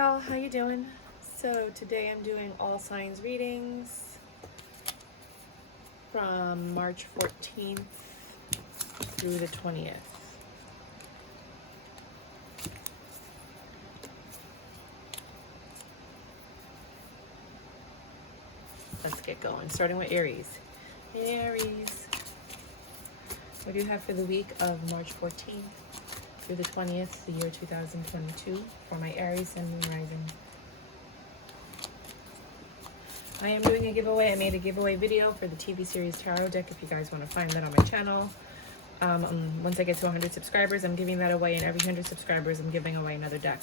y'all, how you doing? So today I'm doing all signs readings from March 14th through the 20th. Let's get going, starting with Aries. Aries. What do you have for the week of March 14th through the 20th, the year 2022, for my Aries Sun, Moon, Rising? I am doing a giveaway. I made a giveaway video for the TV series Tarot deck if you guys want to find that on my channel. Once I get to 100 subscribers, I'm giving that away, and every 100 subscribers, I'm giving away another deck.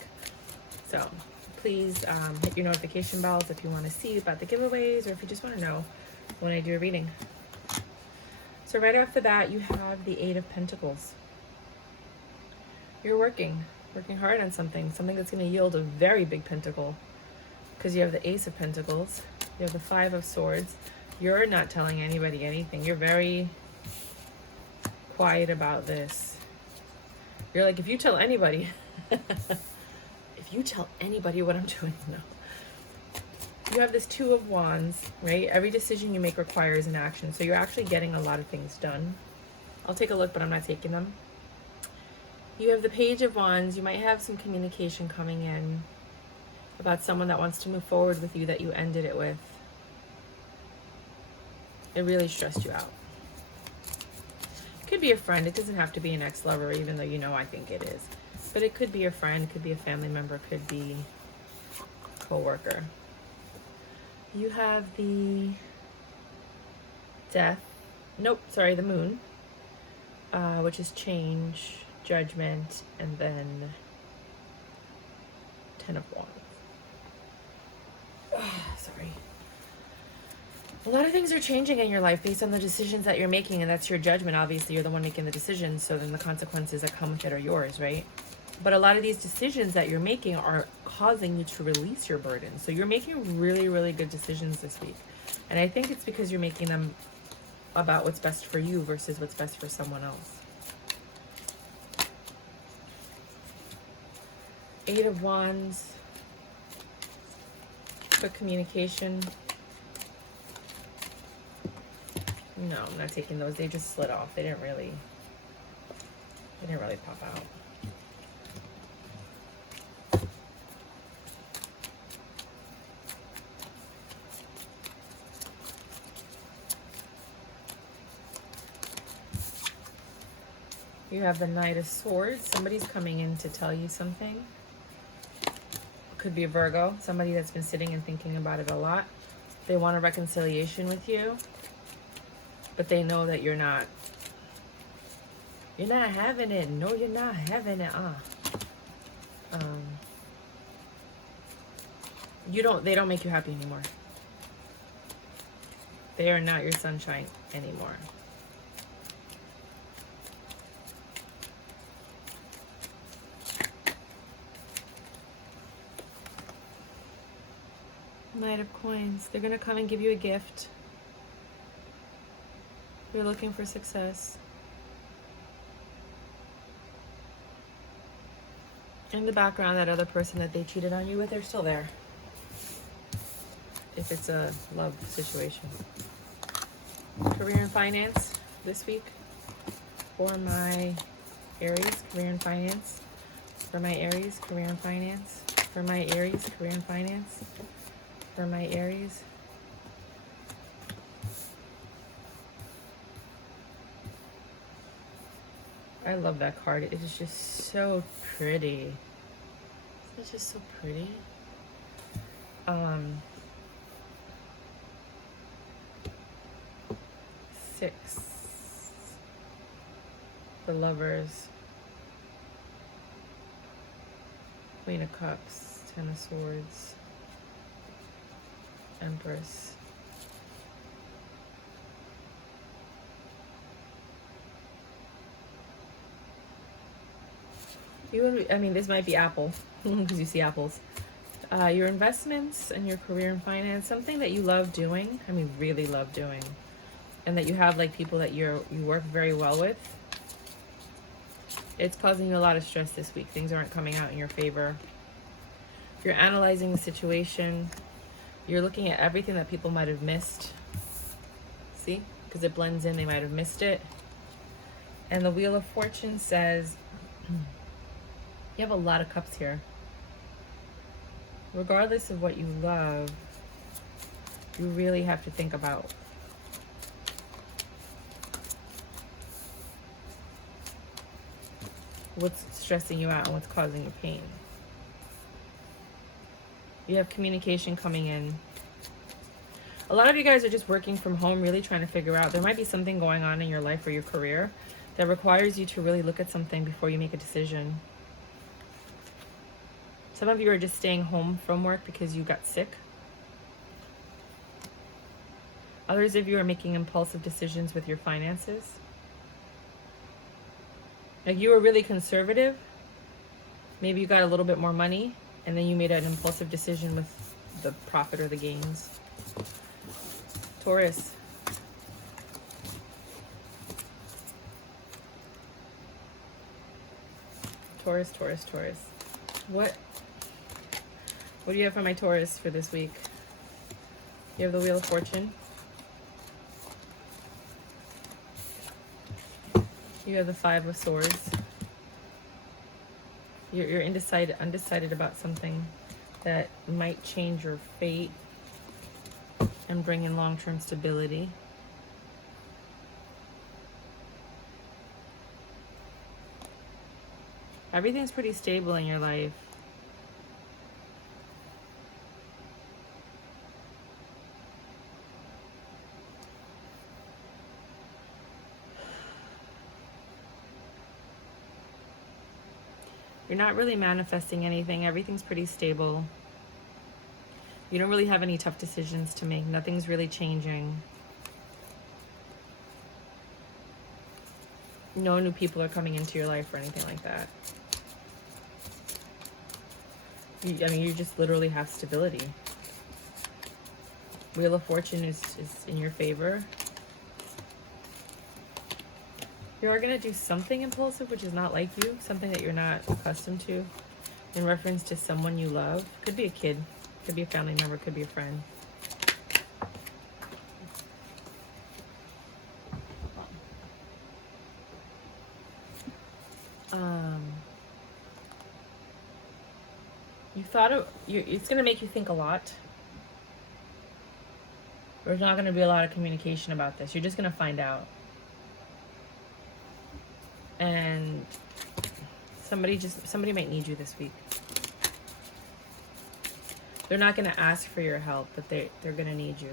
So please hit your notification bells if you want to see about the giveaways, or if you just want to know when I do a reading. So right off the bat, you have the Eight of Pentacles. You're working hard on something that's going to yield a very big pentacle, because you have the Ace of Pentacles, you have the Five of Swords. You're not telling anybody anything. You're very quiet about this. You're like, if you tell anybody, if you tell anybody what I'm doing, no. You have this Two of Wands, right? Every decision you make requires an action. So you're actually getting a lot of things done. I'll take a look, but I'm not taking them. You have the Page of Wands. You might have some communication coming in about someone that wants to move forward with you that you ended it with. It really stressed you out. Could be a friend. It doesn't have to be an ex-lover, even though you know I think it is. But it could be a friend, it could be a family member, it could be a co-worker. You have the Death. Nope, sorry, the Moon, which is change, judgment, and then Ten of Wands. Sorry. A lot of things are changing in your life based on the decisions that you're making, and that's your judgment. Obviously, you're the one making the decisions, so then the consequences that come with it are yours, right? But a lot of these decisions that you're making are causing you to release your burden. So you're making really, really good decisions this week. And I think it's because you're making them about what's best for you versus what's best for someone else. Eight of Wands. Quick communication. No, I'm not taking those. They just slid off. They didn't really pop out. You have the Knight of Swords. Somebody's coming in to tell you something. Could be a Virgo, somebody that's been sitting and thinking about it a lot. They want a reconciliation with you, but they know that you're not having it. No, you're not having it. They don't make you happy anymore. They are not your sunshine anymore. Knight of Coins. They're going to come and give you a gift. They're looking for success. In the background, that other person that they cheated on you with, they're still there. If it's a love situation. Career and finance this week for my Aries. Career and finance. For my Aries. Career and finance. For my Aries. Career and finance. For my Aries. I love that card. It is just so pretty. It's just so pretty. Six. The Lovers. Queen of Cups. Ten of Swords. Empress. This might be Apple, because you see apples. Your investments and your career and finance, something that you love doing, really love doing, and that you have like people that you work very well with. It's causing you a lot of stress this week. Things aren't coming out in your favor. You're analyzing the situation. You're looking at everything that people might have missed. See? Because it blends in, they might have missed it. And the Wheel of Fortune says, you have a lot of cups here. Regardless of what you love, you really have to think about what's stressing you out and what's causing you pain. You have communication coming in. A lot of you guys are just working from home, really trying to figure out. There might be something going on in your life or your career that requires you to really look at something before you make a decision. Some of you are just staying home from work because you got sick. Others of you are making impulsive decisions with your finances. Like you were really conservative. Maybe you got a little bit more money and then you made an impulsive decision with the profit or the gains. Taurus. Taurus, Taurus, Taurus. What do you have for my Taurus for this week? You have the Wheel of Fortune. You have the Five of Swords. You're undecided about something that might change your fate and bring in long-term stability. Everything's pretty stable in your life. You're not really manifesting anything. Everything's pretty stable. You don't really have any tough decisions to make. Nothing's really changing. No new people are coming into your life or anything like that. I mean, you just literally have stability. Wheel of Fortune is in your favor. You are going to do something impulsive, which is not like you. Something that you're not accustomed to in reference to someone you love. Could be a kid. Could be a family member. Could be a friend. You thought it's going to make you think a lot. There's not going to be a lot of communication about this. You're just going to find out. And somebody might need you this week. They're not going to ask for your help, but they're going to need you.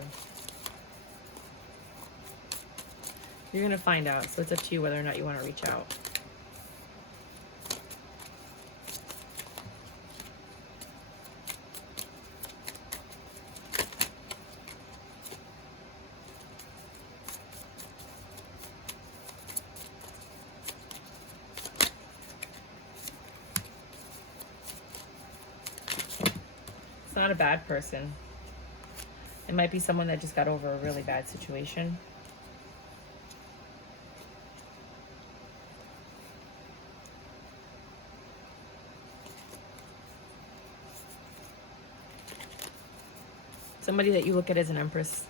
You're going to find out, so it's up to you whether or not you want to reach out. It's not a bad person. It might be someone that just got over a really bad situation. Somebody that you look at as an empress.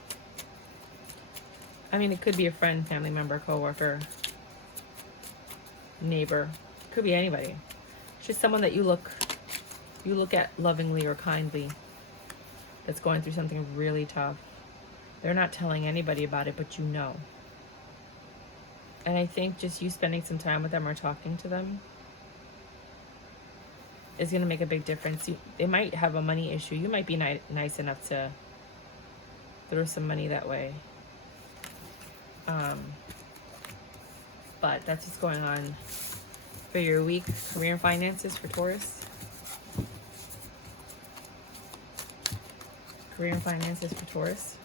I mean, it could be a friend, family member, coworker, neighbor. It could be anybody. It's just someone that you look at lovingly or kindly that's going through something really tough. They're not telling anybody about it, but you know. And I think just you spending some time with them or talking to them is going to make a big difference. They might have a money issue. You might be nice enough to throw some money that way. But that's what's going on for your week. Career and finances for Taurus. Career and finances for Taurus.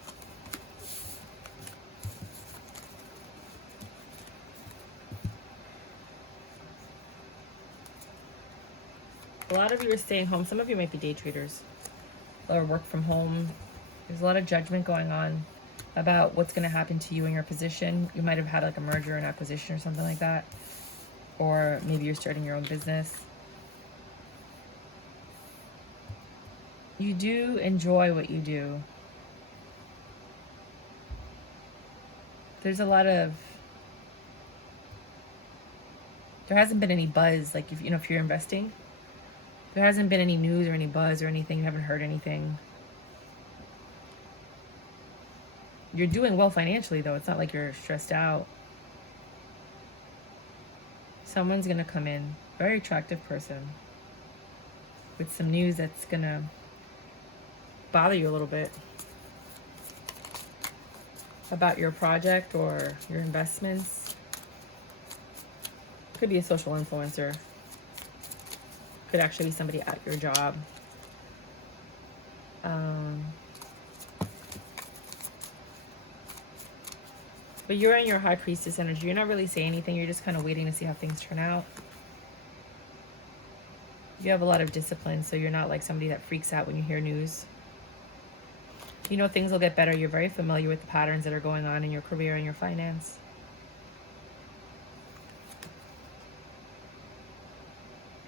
A lot of you are staying home. Some of you might be day traders or work from home. There's a lot of judgment going on about what's going to happen to you in your position. You might have had like a merger and acquisition or something like that. Or maybe you're starting your own business. You do enjoy what you do. There's a lot of, there hasn't been any buzz, like if you know, if you're investing, there hasn't been any news or any buzz or anything. You haven't heard anything. You're doing well financially though. It's not like you're stressed out. Someone's gonna come in, very attractive person, with some news that's gonna bother you a little bit about your project or your investments. Could be a social influencer. Could actually be somebody at your job. But you're in your High Priestess energy. You're not really saying anything. You're just kind of waiting to see how things turn out. You have a lot of discipline, so you're not like somebody that freaks out when you hear news. You know things will get better. You're very familiar with the patterns that are going on in your career and your finance.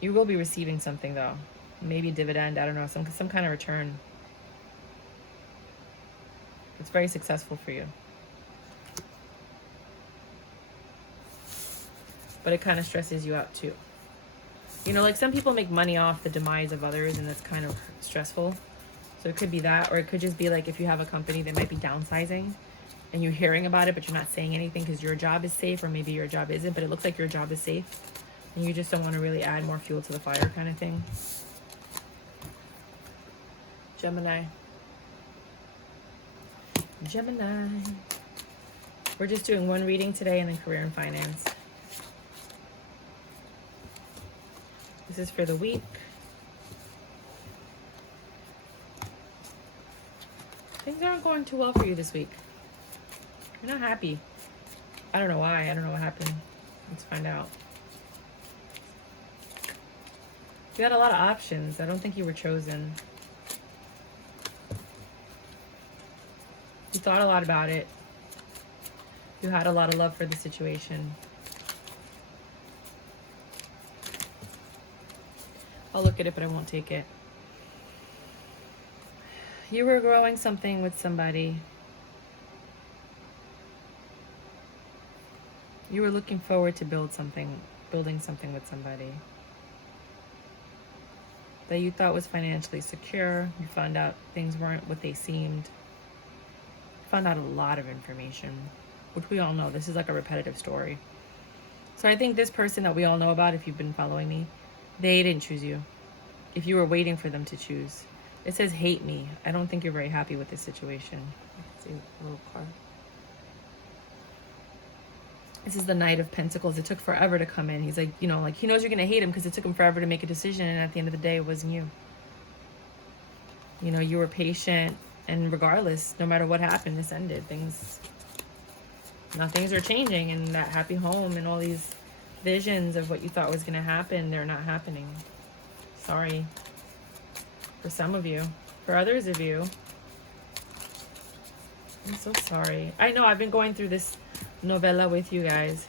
You will be receiving something though. Maybe a dividend, I don't know, some kind of return. It's very successful for you. But it kind of stresses you out too. You know, like some people make money off the demise of others, and that's kind of stressful. So it could be that, or it could just be like if you have a company that might be downsizing and you're hearing about it, but you're not saying anything because your job is safe, or maybe your job isn't, but it looks like your job is safe and you just don't want to really add more fuel to the fire kind of thing. Gemini. Gemini. We're just doing one reading today and then career and finance. This is for the week. Things aren't going too well for you this week. You're not happy. I don't know why. I don't know what happened. Let's find out. You had a lot of options. I don't think you were chosen. You thought a lot about it. You had a lot of love for the situation. I'll look at it, but I won't take it. You were growing something with somebody. You were looking forward to building something with somebody that you thought was financially secure. You found out things weren't what they seemed. You found out a lot of information, which we all know. This is like a repetitive story. So I think this person that we all know about, if you've been following me, they didn't choose you. If you were waiting for them to choose. It says hate me. I don't think you're very happy with this situation. Let's see a little card. This is the Knight of Pentacles. It took forever to come in. He's like, you know, like he knows you're going to hate him because it took him forever to make a decision. And at the end of the day, it wasn't you. You know, you were patient. And regardless, no matter what happened, this ended. Things are changing. And that happy home and all these visions of what you thought was going to happen, they're not happening. Sorry. For some of you. For others of you, I'm so sorry. I know I've been going through this novella with you guys.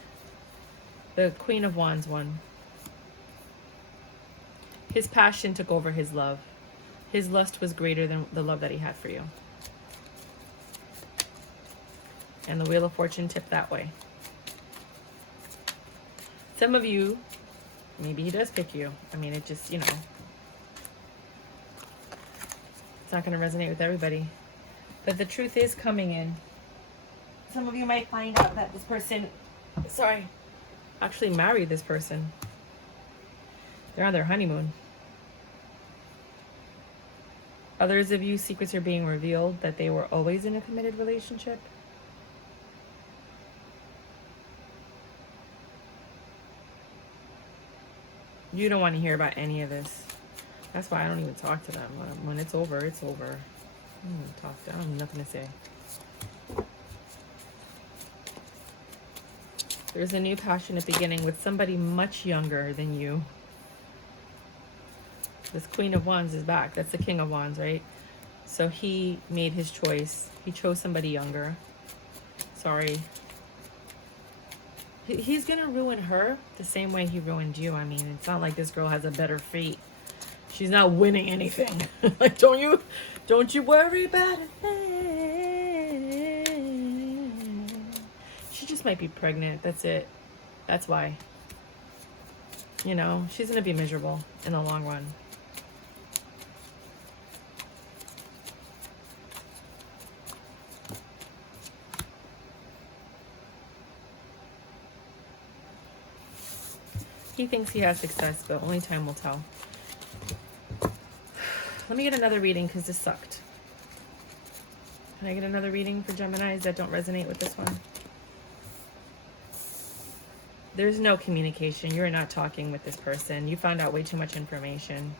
The Queen of Wands one. His passion took over his love. His lust was greater than the love that he had for you. And the Wheel of Fortune tipped that way. Some of you, maybe he does pick you. I mean, it just, you know, it's not going to resonate with everybody. But the truth is coming in. Some of you might find out that this person, actually married this person. They're on their honeymoon. Others of you, secrets are being revealed that they were always in a committed relationship. You don't want to hear about any of this. That's why I don't even talk to them. When it's over, it's over. I don't even talk to them. I have nothing to say. There's a new passionate beginning with somebody much younger than you. This Queen of Wands is back. That's the King of Wands, right? So he made his choice. He chose somebody younger. Sorry. He's going to ruin her the same way he ruined you. I mean, it's not like this girl has a better fate. She's not winning anything. Like, don't you worry about a thing. She just might be pregnant. That's it. That's why. You know, she's going to be miserable in the long run. He thinks he has success, but only time will tell. Let me get another reading because this sucked. Can I get another reading for Geminis that don't resonate with this one? There's no communication. You're not talking with this person. You found out way too much information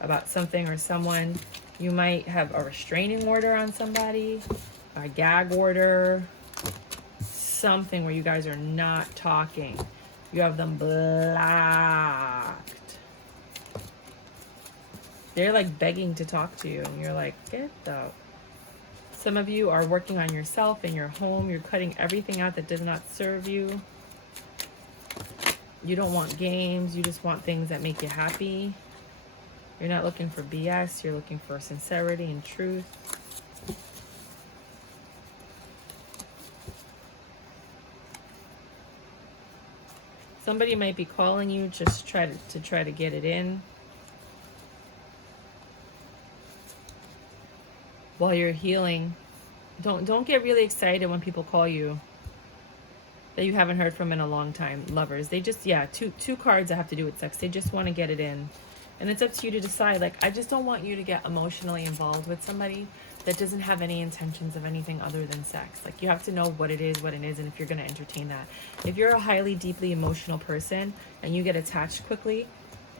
about something or someone. You might have a restraining order on somebody, a gag order, something where you guys are not talking. You have them blocked. They're like begging to talk to you, and you're like, get out. Some of you are working on yourself in your home. You're cutting everything out that does not serve you. You don't want games. You just want things that make you happy. You're not looking for BS. You're looking for sincerity and truth. Somebody might be calling you just try to get it in while you're healing. Don't get really excited when people call you that you haven't heard from in a long time. Lovers, they just, yeah, two cards that have to do with sex. They just want to get it in, and it's up to you to decide. Like, I just don't want you to get emotionally involved with somebody that doesn't have any intentions of anything other than sex. Like, you have to know what it is, and if you're going to entertain that. If you're a highly, deeply emotional person and you get attached quickly,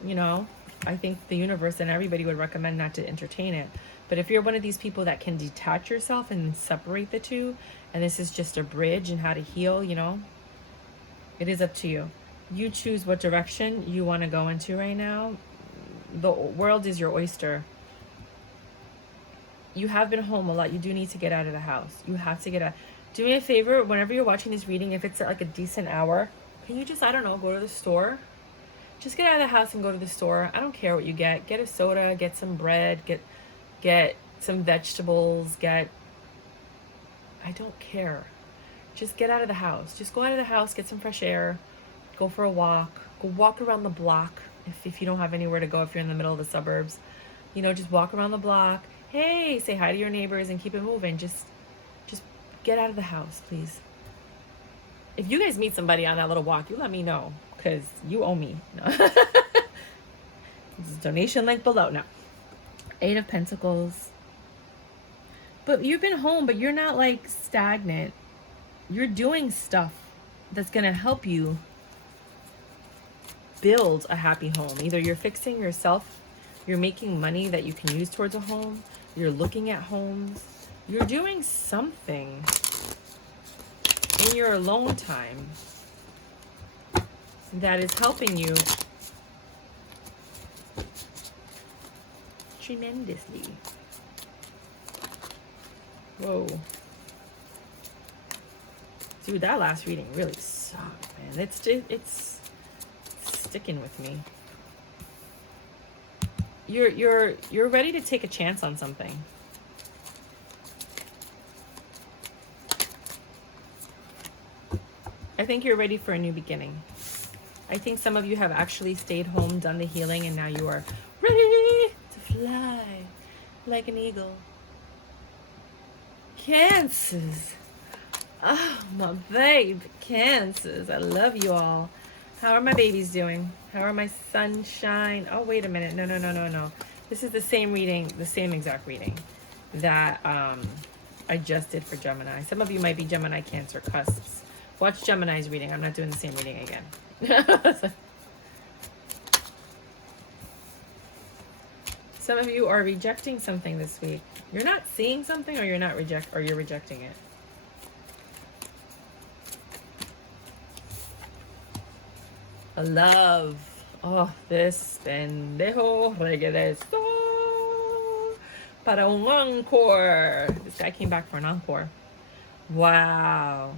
you know, I think the universe and everybody would recommend not to entertain it. But if you're one of these people that can detach yourself and separate the two, and this is just a bridge and how to heal, you know, it is up to you. You choose what direction you want to go into right now. The world is your oyster. You have been home a lot. You do need to get out of the house. You have to get out. Do me a favor, whenever you're watching this reading, if it's at like a decent hour, can you just, I don't know, go to the store? Just get out of the house and go to the store. I don't care what you get. Get a soda, get some bread, get some vegetables, I don't care. Just get out of the house. Just go out of the house, get some fresh air, go for a walk, go walk around the block if you don't have anywhere to go, if you're in the middle of the suburbs. You know, just walk around the block. Hey, say hi to your neighbors and keep it moving. Just get out of the house, please. If you guys meet somebody on that little walk, you let me know, because you owe me. No. This is donation link below. No. 8 of Pentacles. But you've been home, but you're not like stagnant. You're doing stuff that's going to help you build a happy home. Either you're fixing yourself, you're making money that you can use towards a home, you're looking at homes, you're doing something in your alone time that is helping you tremendously. Whoa. Dude, that last reading really sucked, man. It's sticking with me. You're ready to take a chance on something. I think you're ready for a new beginning. I think some of you have actually stayed home, done the healing, and now you are ready to fly like an eagle. Cancers. Oh, my babe, Cancers. I love you all. How are my babies doing? How are my sunshine? Oh, wait a minute. No. This is the same reading, the same exact reading that I just did for Gemini. Some of you might be Gemini, Cancer, cusps. Watch Gemini's reading. I'm not doing the same reading again. Some of you are rejecting something this week. You're not seeing something, or you're rejecting it. Love. Oh, this pendejo regresó para un encore. This guy came back for an encore. Wow.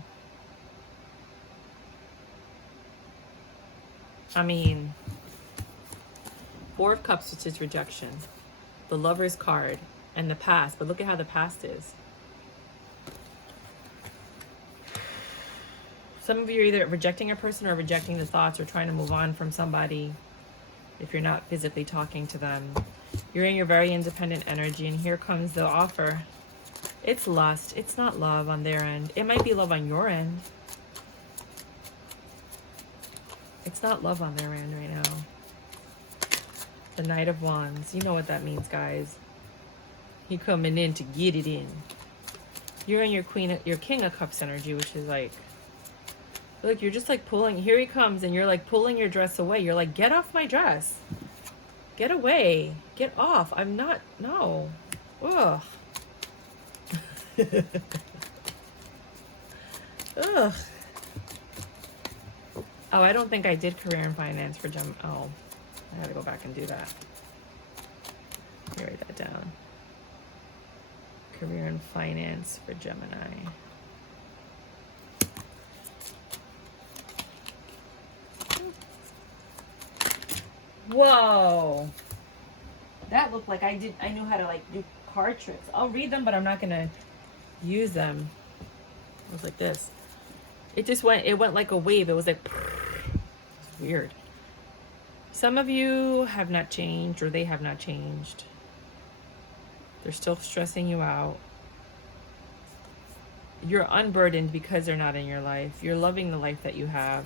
I mean, Four of Cups, which is rejection. The Lover's card and the past. But look at how the past is. Some of you are either rejecting a person or rejecting the thoughts or trying to move on from somebody if you're not physically talking to them. You're in your very independent energy, and here comes the offer. It's lust. It's not love on their end. It might be love on your end. It's not love on their end right now. The Knight of Wands. You know what that means, guys. He coming in to get it in. You're in your King of Cups energy, which is like, look, you're just like pulling. Here he comes, and you're like pulling your dress away. You're like, get off my dress. Get away. Get off. I'm not. No. Ugh. Ugh. Oh, I don't think I did career and finance for Gem. Oh, I gotta go back and do that. Let me write that down. Career and finance for Gemini. Whoa. That looked like I knew how to like do card tricks. I'll read them, but I'm not gonna use them. It was like this. It went like a wave. It was like, it's weird. Some of you have not changed, or they have not changed. They're still stressing you out. You're unburdened because they're not in your life. You're loving the life that you have.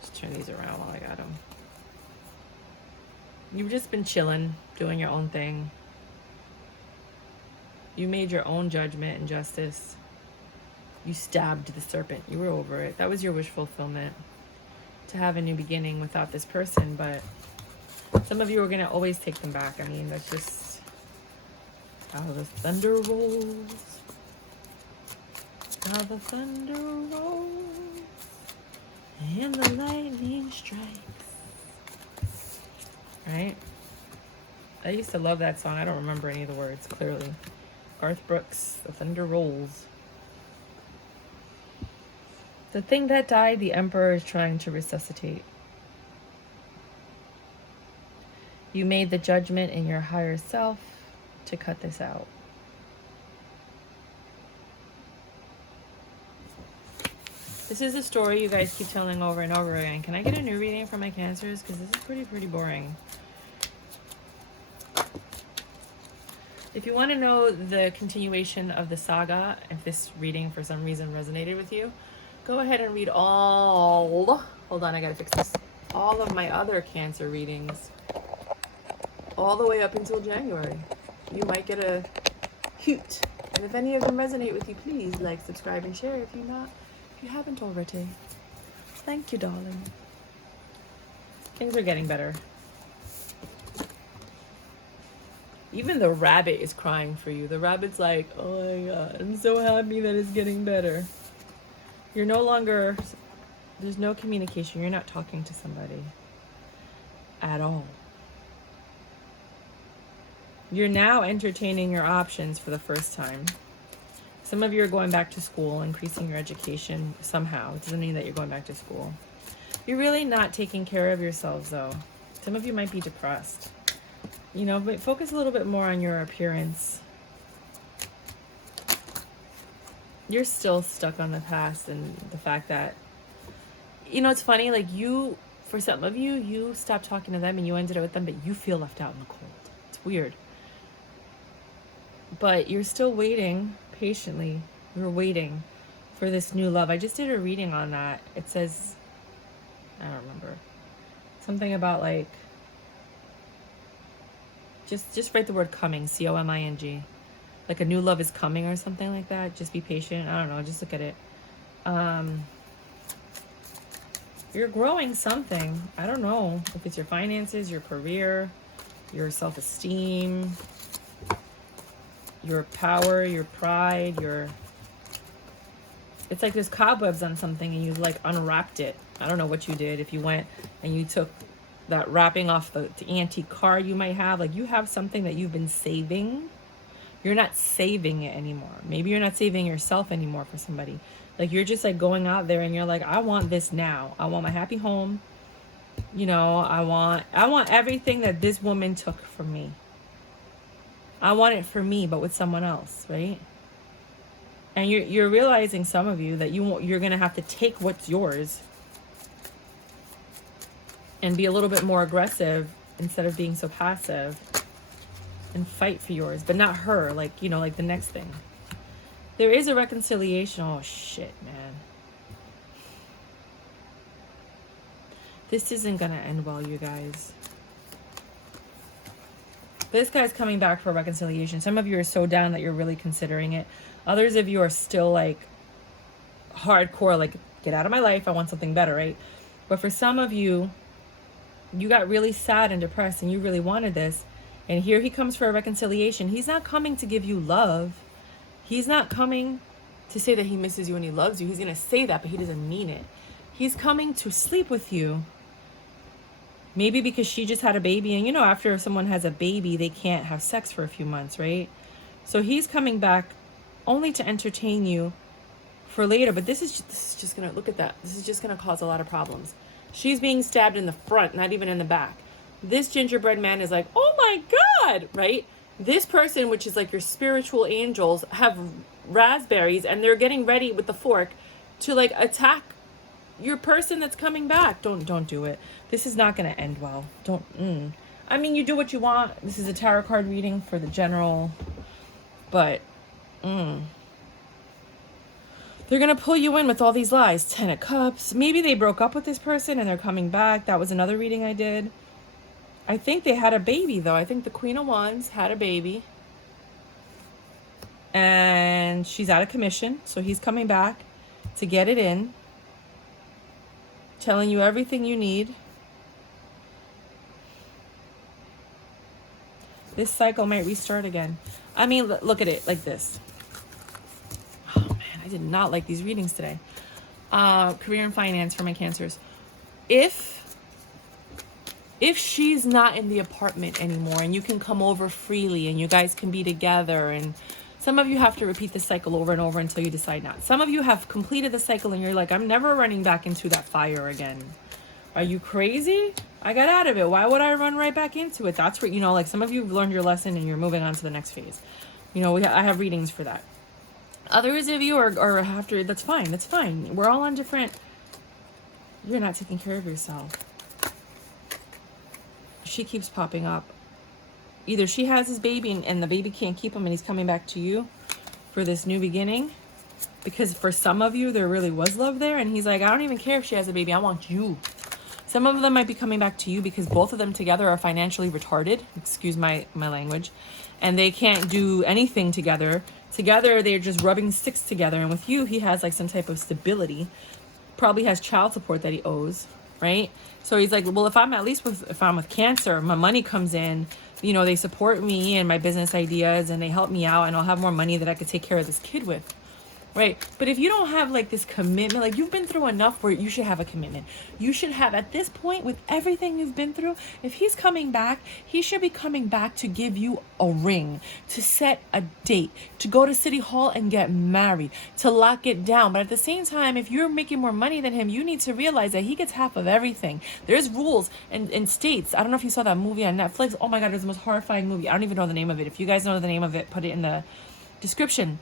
Just turn these around while I got them. You've just been chilling, doing your own thing. You made your own judgment and justice. You stabbed the serpent. You were over it. That was your wish fulfillment. To have a new beginning without this person. But some of you are going to always take them back. I mean, that's just how the thunder rolls. How the thunder rolls. And the lightning strikes. Right? I used to love that song. I don't remember any of the words, clearly. Garth Brooks, The Thunder Rolls. The thing that died, the Emperor is trying to resuscitate. You made the judgment in your higher self to cut this out. This is a story you guys keep telling over and over again. Can I get a new reading for my Cancers? Because this is pretty boring. If you want to know the continuation of the saga, if this reading for some reason resonated with you, go ahead and read all, hold on, I gotta fix this, all of my other Cancer readings, all the way up until January. You might get a hoot. And if any of them resonate with you, please like, subscribe, and share if you haven't already. Thank you, darling. Things are getting better. Even the rabbit is crying for you. The rabbit's like, oh my God, I'm so happy that it's getting better. You're no longer, there's no communication. You're not talking to somebody at all. You're now entertaining your options for the first time. Some of you are going back to school, increasing your education somehow. It doesn't mean that you're going back to school. You're really not taking care of yourselves, though. Some of you might be depressed. You know, but focus a little bit more on your appearance. You're still stuck on the past and the fact that, you know, it's funny, like for some of you, you stopped talking to them and you ended up with them, but you feel left out in the cold. It's weird. But you're still waiting patiently. You're waiting for this new love. I just did a reading on that. It says, I don't remember, something about like, just write the word coming, C-O-M-I-N-G. Like a new love is coming or something like that. Just be patient. I don't know. Just look at it. You're growing something. I don't know if it's your finances, your career, your self-esteem, your power, your pride, it's like there's cobwebs on something and you like unwrapped it. I don't know what you did. If you went and you took that wrapping off the antique card you might have, like you have something that you've been saving. You're not saving it anymore. Maybe you're not saving yourself anymore for somebody. Like you're just like going out there and you're like, I want this now. I want my happy home. You know, I want everything that this woman took from me. I want it for me, but with someone else, right? And you're realizing, some of you, that you're going to have to take what's yours and be a little bit more aggressive instead of being so passive, and fight for yours, but not her, like, you know, like the next thing. There is a reconciliation. Oh shit, man. This isn't gonna end well, you guys. This guy's coming back for a reconciliation. Some of you are so down that you're really considering it. Others of you are still like hardcore, like, get out of my life, I want something better, right? But for some of you, you got really sad and depressed and you really wanted this. And here he comes for a reconciliation. He's not coming to give you love. He's not coming to say that he misses you and he loves you. He's going to say that, but he doesn't mean it. He's coming to sleep with you. Maybe because she just had a baby. And you know, after someone has a baby, they can't have sex for a few months, right? So he's coming back only to entertain you for later. But this is just going to, look at that. This is just going to cause a lot of problems. She's being stabbed in the front, not even in the back. This gingerbread man is like, oh my God, right? This person, which is like your spiritual angels, have raspberries and they're getting ready with the fork to like attack your person that's coming back. Don't do it. This is not going to end well. I mean, you do what you want. This is a tarot card reading for the general, but they're going to pull you in with all these lies. 10 of Cups. Maybe they broke up with this person and they're coming back. That was another reading I did. I think they had a baby, though. I think the Queen of Wands had a baby. And she's out of commission. So he's coming back to get it in. Telling you everything you need. This cycle might restart again. I mean, look at it like this. Oh, man, I did not like these readings today. Career and finance for my Cancers. If she's not in the apartment anymore and you can come over freely and you guys can be together, and some of you have to repeat the cycle over and over until you decide not. Some of you have completed the cycle and you're like, I'm never running back into that fire again. Are you crazy? I got out of it. Why would I run right back into it? That's where, you know, like some of you have learned your lesson and you're moving on to the next phase. You know, I have readings for that. Others of you are after, that's fine. That's fine. We're all on different, you're not taking care of yourself. She keeps popping up. Either she has his baby and the baby can't keep him and he's coming back to you for this new beginning. Because for some of you, there really was love there. And he's like, I don't even care if she has a baby. I want you. Some of them might be coming back to you because both of them together are financially retarded. Excuse my language. And they can't do anything together. Together, they're just rubbing sticks together. And with you, he has like some type of stability. Probably has child support that he owes, right? So he's like, well, if I'm with Cancer, my money comes in, you know, they support me and my business ideas and they help me out and I'll have more money that I could take care of this kid with. Right. But if you don't have like this commitment, like you've been through enough where you should have a commitment. You should have, at this point, with everything you've been through, if he's coming back, he should be coming back to give you a ring, to set a date, to go to City Hall and get married, to lock it down. But at the same time, if you're making more money than him, you need to realize that he gets half of everything. There's rules and states. I don't know if you saw that movie on Netflix. Oh my God, it's the most horrifying movie. I don't even know the name of it. If you guys know the name of it, put it in the description.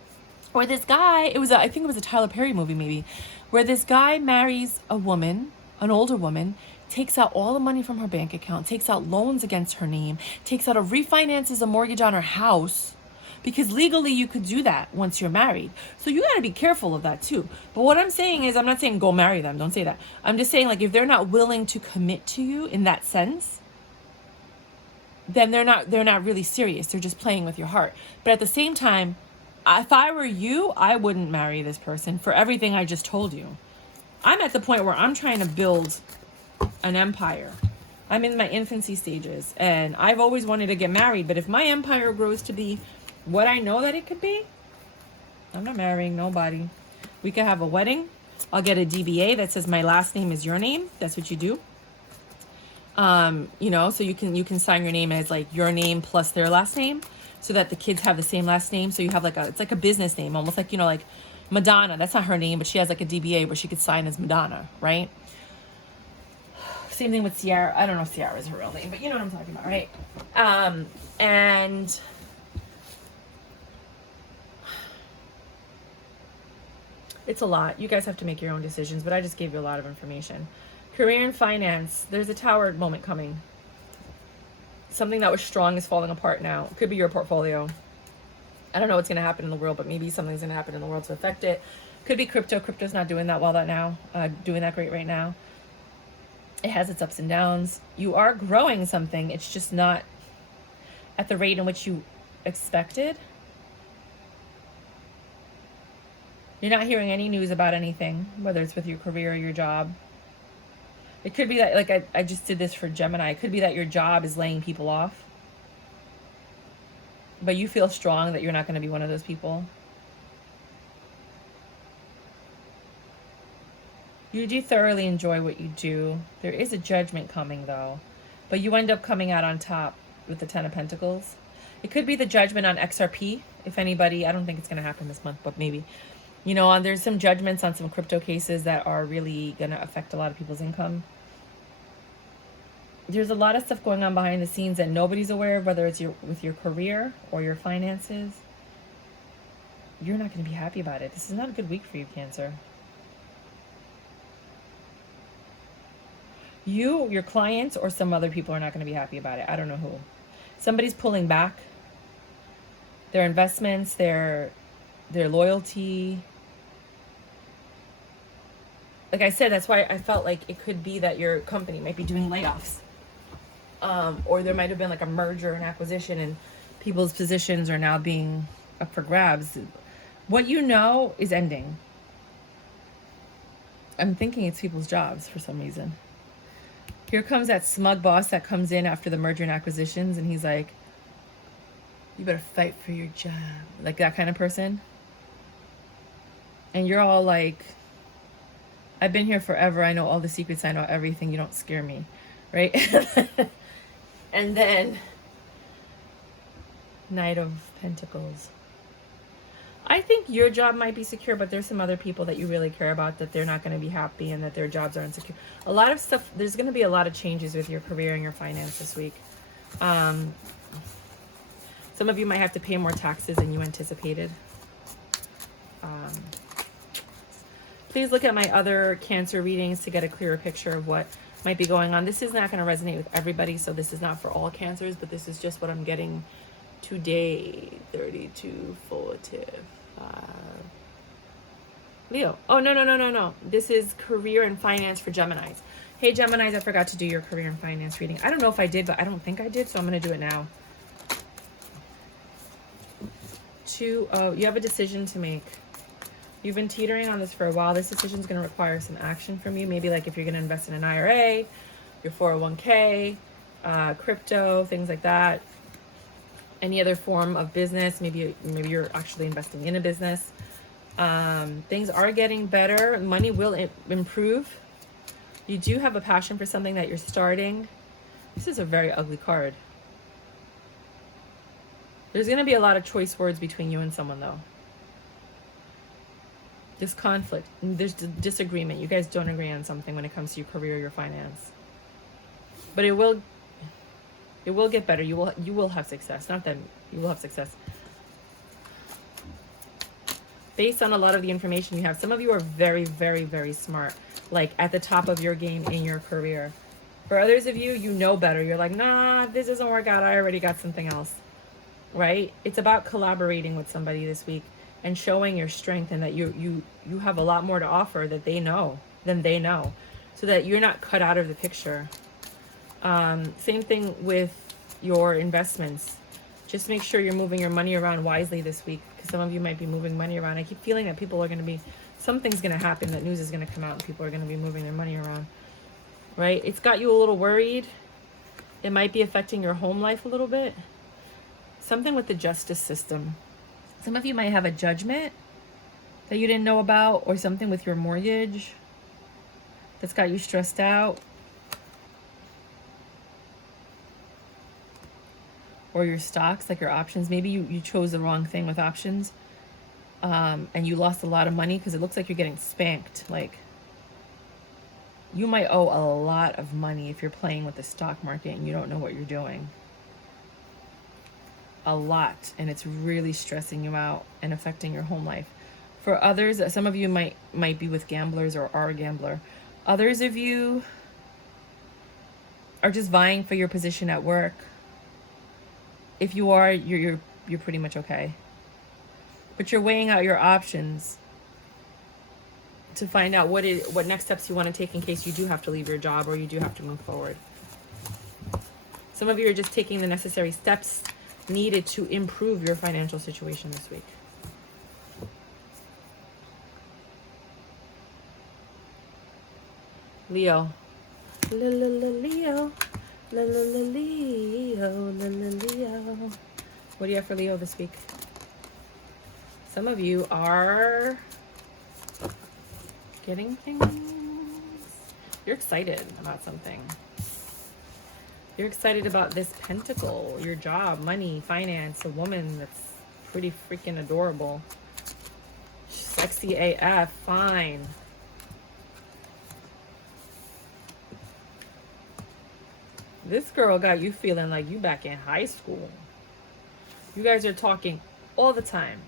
Where this guy, I think it was a Tyler Perry movie maybe, where this guy marries a woman, an older woman, takes out all the money from her bank account, takes out loans against her name, refinances a mortgage on her house, because legally you could do that once you're married. So you got to be careful of that too. But what I'm saying is, I'm not saying go marry them. Don't say that. I'm just saying, like, if they're not willing to commit to you in that sense, then they're not really serious. They're just playing with your heart. But at the same time, if I were you, I wouldn't marry this person for everything I just told you. I'm at the point where I'm trying to build an empire. I'm in my infancy stages and I've always wanted to get married. But if my empire grows to be what I know that it could be, I'm not marrying nobody. We could have a wedding. I'll get a DBA that says my last name is your name. That's what you do. You know, so you can sign your name as like your name plus their last name, so that the kids have the same last name. So you have like it's like a business name, almost like, you know, like Madonna. That's not her name, but she has like a DBA where she could sign as Madonna, right? Same thing with Sierra. I don't know if Sierra is her real name, but you know what I'm talking about, right? And it's a lot. You guys have to make your own decisions, but I just gave you a lot of information. Career and finance, there's a tower moment coming. Something that was strong is falling apart now. It could be your portfolio. I don't know what's going to happen in the world, but maybe something's going to happen in the world to affect it. Could be crypto. Crypto's not doing that well doing that great right now. It has its ups and downs. You are growing something. It's just not at the rate in which you expected. You're not hearing any news about anything, whether it's with your career or your job. It could be that, like I just did this for Gemini. It could be that your job is laying people off. But you feel strong that you're not going to be one of those people. You do thoroughly enjoy what you do. There is a judgment coming, though. But you end up coming out on top with the Ten of Pentacles. It could be the judgment on XRP. If anybody, I don't think it's going to happen this month, but maybe. You know, there's some judgments on some crypto cases that are really going to affect a lot of people's income. There's a lot of stuff going on behind the scenes that nobody's aware of, whether it's with your career or your finances. You're not going to be happy about it. This is not a good week for you, Cancer. You, your clients, or some other people are not going to be happy about it. I don't know who. Somebody's pulling back. Their investments, their loyalty. Like I said, that's why I felt like it could be that your company might be doing layoffs. Or there might have been like a merger and acquisition and people's positions are now being up for grabs. What you know is ending. I'm thinking it's people's jobs for some reason. Here comes that smug boss that comes in after the merger and acquisitions and he's like, you better fight for your job. Like that kind of person. And you're all like, I've been here forever. I know all the secrets. I know everything. You don't scare me. Right? And then Knight of Pentacles. I think your job might be secure, but there's some other people that you really care about that they're not going to be happy and that their jobs aren't secure. A lot of stuff, there's going to be a lot of changes with your career and your finance this week. Some of you might have to pay more taxes than you anticipated. Please look at my other Cancer readings to get a clearer picture of what might be going on. This is not going to resonate with everybody, so this is not for all Cancers, but this is just what I'm getting today. 32, 45. Leo. Oh, no. This is career and finance for Geminis. Hey, Geminis, I forgot to do your career and finance reading. I don't know if I did, but I don't think I did, so I'm going to do it now. You have a decision to make. You've been teetering on this for a while. This decision is going to require some action from you. Maybe like if you're going to invest in an IRA, your 401k, crypto, things like that. Any other form of business. Maybe you're actually investing in a business. Things are getting better. Money will improve. You do have a passion for something that you're starting. This is a very ugly card. There's going to be a lot of choice words between you and someone, though. There's conflict. There's disagreement. You guys don't agree on something when it comes to your career or your finance. But it will get better. You will have success. Not that you will have success. Based on a lot of the information you have, some of you are very, very, very smart. Like at the top of your game in your career. For others of you, you know better. You're like, nah, this doesn't work out. I already got something else. Right? It's about collaborating with somebody this week and showing your strength and that you have a lot more to offer that they know than they know, so that you're not cut out of the picture. Same thing with your investments. Just make sure you're moving your money around wisely this week, because some of you might be moving money around. I keep feeling that people are going to be, something's going to happen, that news is going to come out and people are going to be moving their money around. Right? It's got you a little worried. It might be affecting your home life a little bit. Something with the justice system. Some of you might have a judgment that you didn't know about, or something with your mortgage that's got you stressed out. Or your stocks, like your options. Maybe you chose the wrong thing with options. And you lost a lot of money because it looks like you're getting spanked. Like, You might owe a lot of money if you're playing with the stock market and you don't know what you're doing. A lot. And it's really stressing you out and affecting your home life. For others, some of you might be with gamblers or are a gambler. Others of you are just vying for your position at work. If you are, you're pretty much okay. But you're weighing out your options to find out what next steps you want to take in case you do have to leave your job or you do have to move forward. Some of you are just taking the necessary steps needed to improve your financial situation this week. Leo. Leo. Leo. What do you have for Leo this week? Some of you are getting things. You're excited about something. You're excited about this pentacle, your job, money, finance, a woman that's pretty freaking adorable. Sexy AF, fine. This girl got you feeling like you back in high school. You guys are talking all the time.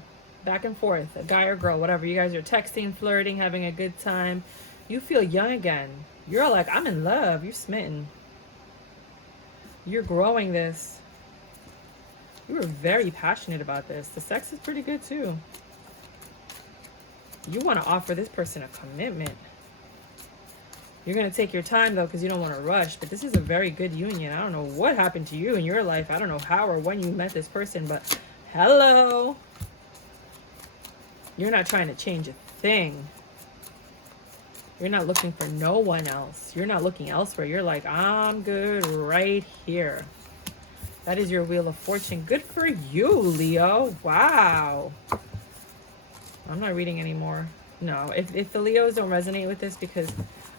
Back and forth, a guy or girl, whatever. You guys are texting, flirting, having a good time. You feel young again. You're like, I'm in love. You're smitten. You're growing this. You were very passionate about this. The sex is pretty good too. You want to offer this person a commitment. You're going to take your time though because you don't want to rush. But this is a very good union. I don't know what happened to you in your life. I don't know how or when you met this person. But hello. You're not trying to change a thing. You're not looking for no one else. You're not looking elsewhere. You're like, I'm good right here. That is your Wheel of Fortune. Good for you, Leo. Wow. I'm not reading anymore. No, if the Leos don't resonate with this, because,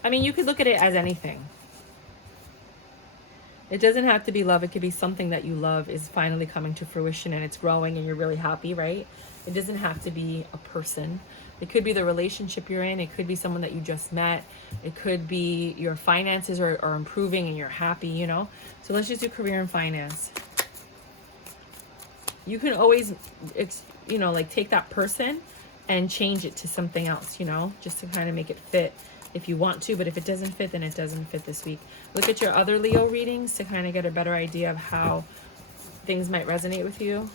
I mean, you could look at it as anything. It doesn't have to be love. It could be something that you love is finally coming to fruition and it's growing and you're really happy, right? It doesn't have to be a person. It could be the relationship you're in. It could be someone that you just met. It could be your finances are improving and you're happy, you know? So let's just do career and finance. You can always, like take that person and change it to something else, you know, just to kind of make it fit if you want to. But if it doesn't fit, then it doesn't fit this week. Look at your other Leo readings to kind of get a better idea of how things might resonate with you.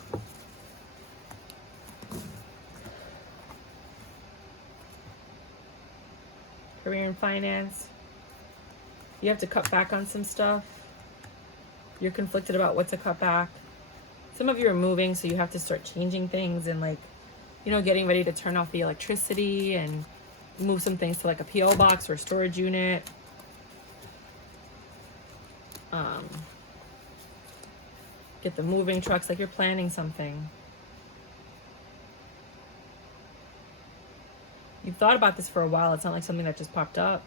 Career and finance. You have to cut back on some stuff. You're conflicted about what to cut back. Some of you are moving, so you have to start changing things and getting ready to turn off the electricity and move some things to like a PO box or a storage unit. Get the moving trucks, like you're planning something. You've thought about this for a while. It's not like something that just popped up.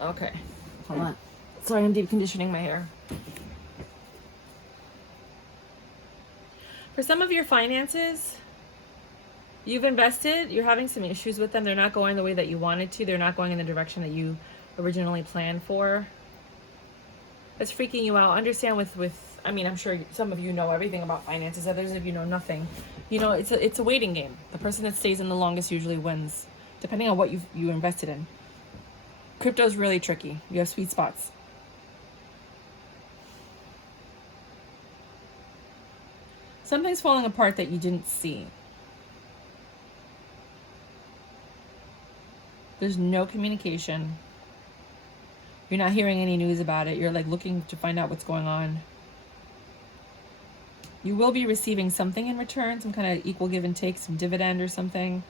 Okay, hold on. Sorry, I'm deep conditioning my hair. For some of your finances, you've invested, you're having some issues with them. They're not going the way that you wanted to. They're not going in the direction that you originally planned for. That's freaking you out. Understand I'm sure some of you know everything about finances. Others of you know nothing. It's a waiting game. The person that stays in the longest usually wins, depending on what you invested in. Crypto's really tricky. You have sweet spots. Something's falling apart that you didn't see. There's no communication. You're not hearing any news about it. You're like looking to find out what's going on. You will be receiving something in return, some kind of equal give and take, some dividend or something.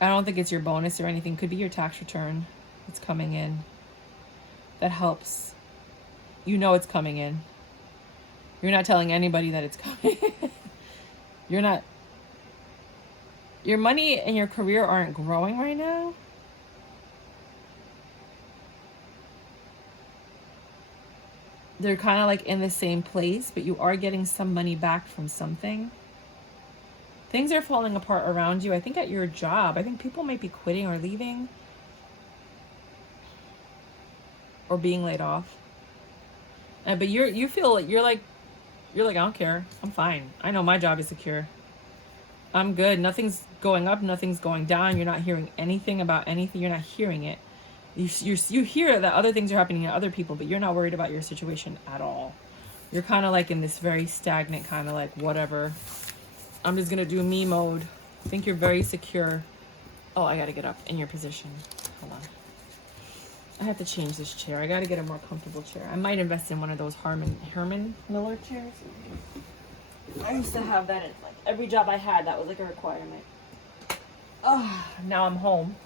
I don't think it's your bonus or anything. Could be your tax return. It's coming in. That helps. You know it's coming in. You're not telling anybody that it's coming. You're Your money and your career aren't growing right now. They're kind of like in the same place, but you are getting some money back from something. Things are falling apart around you. I think at your job, I think people might be quitting or leaving or being laid off. But you feel like you're like I don't care. I'm fine. I know my job is secure. I'm good. Nothing's going up. Nothing's going down. You're not hearing anything about anything. You're not hearing it. You hear that other things are happening to other people, but you're not worried about your situation at all. You're kind of like in this very stagnant kind of like whatever. I'm just going to do me mode. I think you're very secure. Oh, I got to get up in your position. Hold on. I have to change this chair. I got to get a more comfortable chair. I might invest in one of those Herman Miller chairs. I used to have that in like every job I had. That was like a requirement. Oh, now I'm home.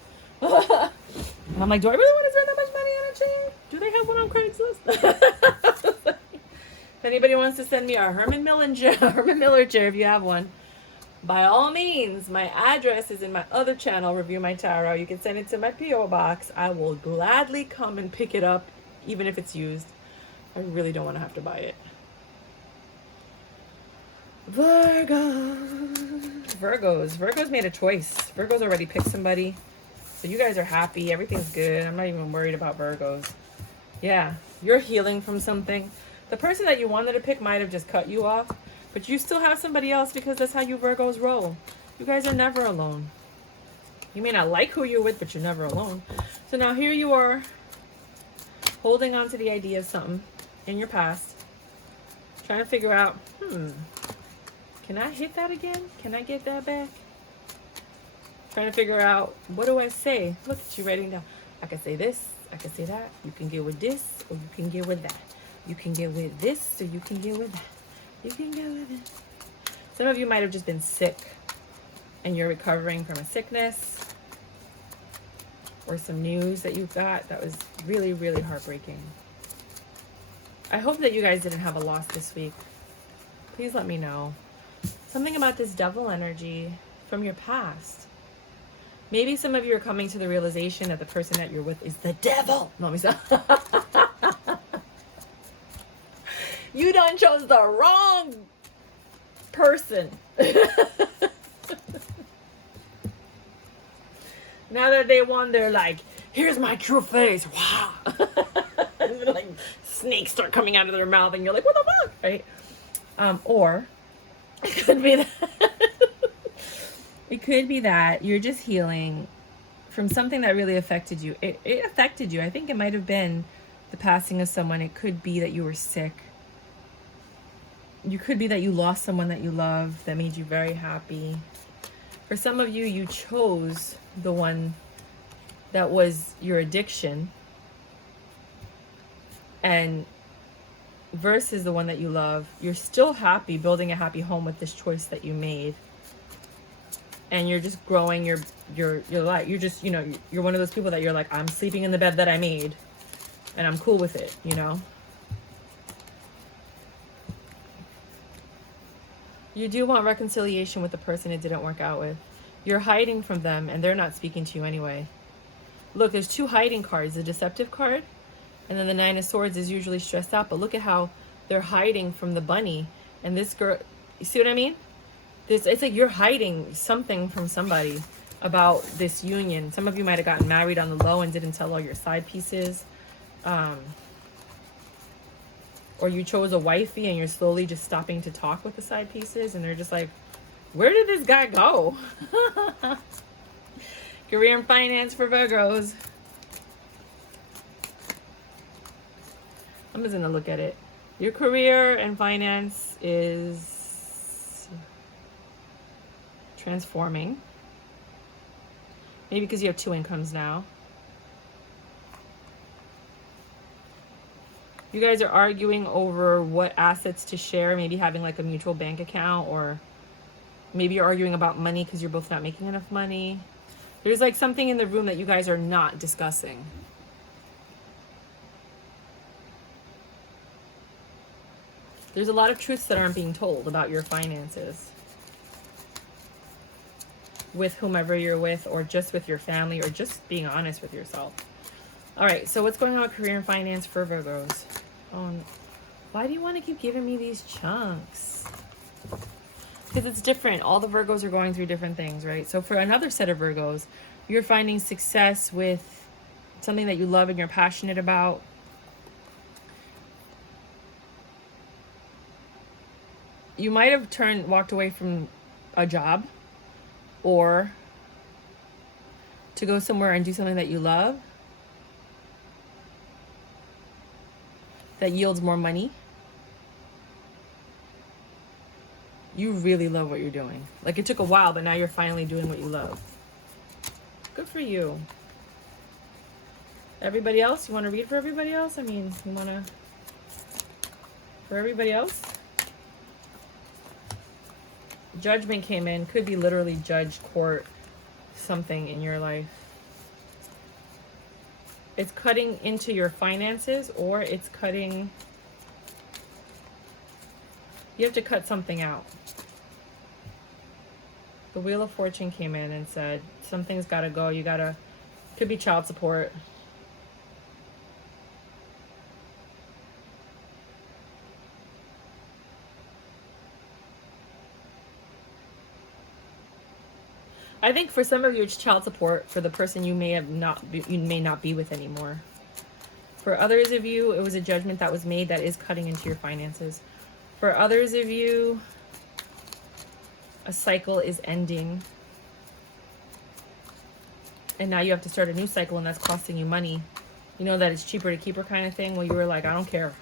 And I'm like, do I really want to spend that much money on a chair? Do they have one on Craigslist? If anybody wants to send me a Herman Miller chair, if you have one, by all means, my address is in my other channel, Review My Tarot. You can send it to my P.O. box. I will gladly come and pick it up, even if it's used. I really don't want to have to buy it. Virgo's made a choice. Virgo's already picked somebody. So you guys are happy. Everything's good. I'm not even worried about Virgos. Yeah, you're healing from something. The person that you wanted to pick might have just cut you off, but you still have somebody else because that's how you Virgos roll. You guys are never alone. You may not like who you're with, but you're never alone. So now here you are, holding on to the idea of something in your past, trying to figure out, can I hit that again? Can I get that back? Trying to figure out, what do I say? Look at you writing down. I can say this, I can say that. You can get with this, or you can get with that. You can get with this, or you can get with that. You can get with it. Some of you might have just been sick, and you're recovering from a sickness, or some news that you got that was really, really heartbreaking. I hope that you guys didn't have a loss this week. Please let me know. Something about this devil energy from your past. Maybe some of you are coming to the realization that the person that you're with is the devil. No, you done chose the wrong person. Now that they won, they're like, here's my true face. Wow. And then, like, snakes start coming out of their mouth and you're like, what the fuck? Right? Or it could be that it could be that you're just healing from something that really affected you. It affected you. I think it might have been the passing of someone. It could be that you were sick. You could be that you lost someone that you love that made you very happy. For some of you, you chose the one that was your addiction and versus the one that you love. You're still happy building a happy home with this choice that you made. And you're just growing your life. You're just, you're one of those people that you're like, I'm sleeping in the bed that I made and I'm cool with it, You do want reconciliation with the person it didn't work out with. You're hiding from them and they're not speaking to you anyway. Look, there's two hiding cards, the deceptive card, and then the Nine of Swords is usually stressed out, but look at how they're hiding from the bunny. And this girl, you see what I mean? It's like you're hiding something from somebody about this union. Some of you might have gotten married on the low and didn't tell all your side pieces. Or you chose a wifey and you're slowly just stopping to talk with the side pieces. And they're just like, where did this guy go? Career and finance for Virgos. I'm just going to look at it. Your career and finance is transforming. Maybe because you have two incomes now. You guys are arguing over what assets to share, maybe having like a mutual bank account, or maybe you're arguing about money because you're both not making enough money. There's like something in the room that you guys are not discussing. There's a lot of truths that aren't being told about your finances. with whomever you're with, or just with your family, or just being honest with yourself. All right, so what's going on with career and finance for Virgos? Why do you want to keep giving me these chunks? Because it's different. All the Virgos are going through different things, right? So for another set of Virgos, you're finding success with something that you love and you're passionate about. You might have walked away from a job, or to go somewhere and do something that you love that yields more money. You really love what you're doing. Like, it took a while, but now you're finally doing what you love. Good for you. Everybody else? You want to read for everybody else? I mean, you want to... For everybody else? Judgment came in. Could be literally judge, court, something in your life. It's cutting into your finances, or it's cutting... You have to cut something out. The Wheel of Fortune came in and said, something's got to go. You got to... Could be child support. I think for some of you, it's child support for the person you may not be with anymore. For others of you, it was a judgment that was made that is cutting into your finances. For others of you, a cycle is ending. And now you have to start a new cycle, and that's costing you money. You know that it's cheaper to keep her kind of thing? Well, you were like, I don't care.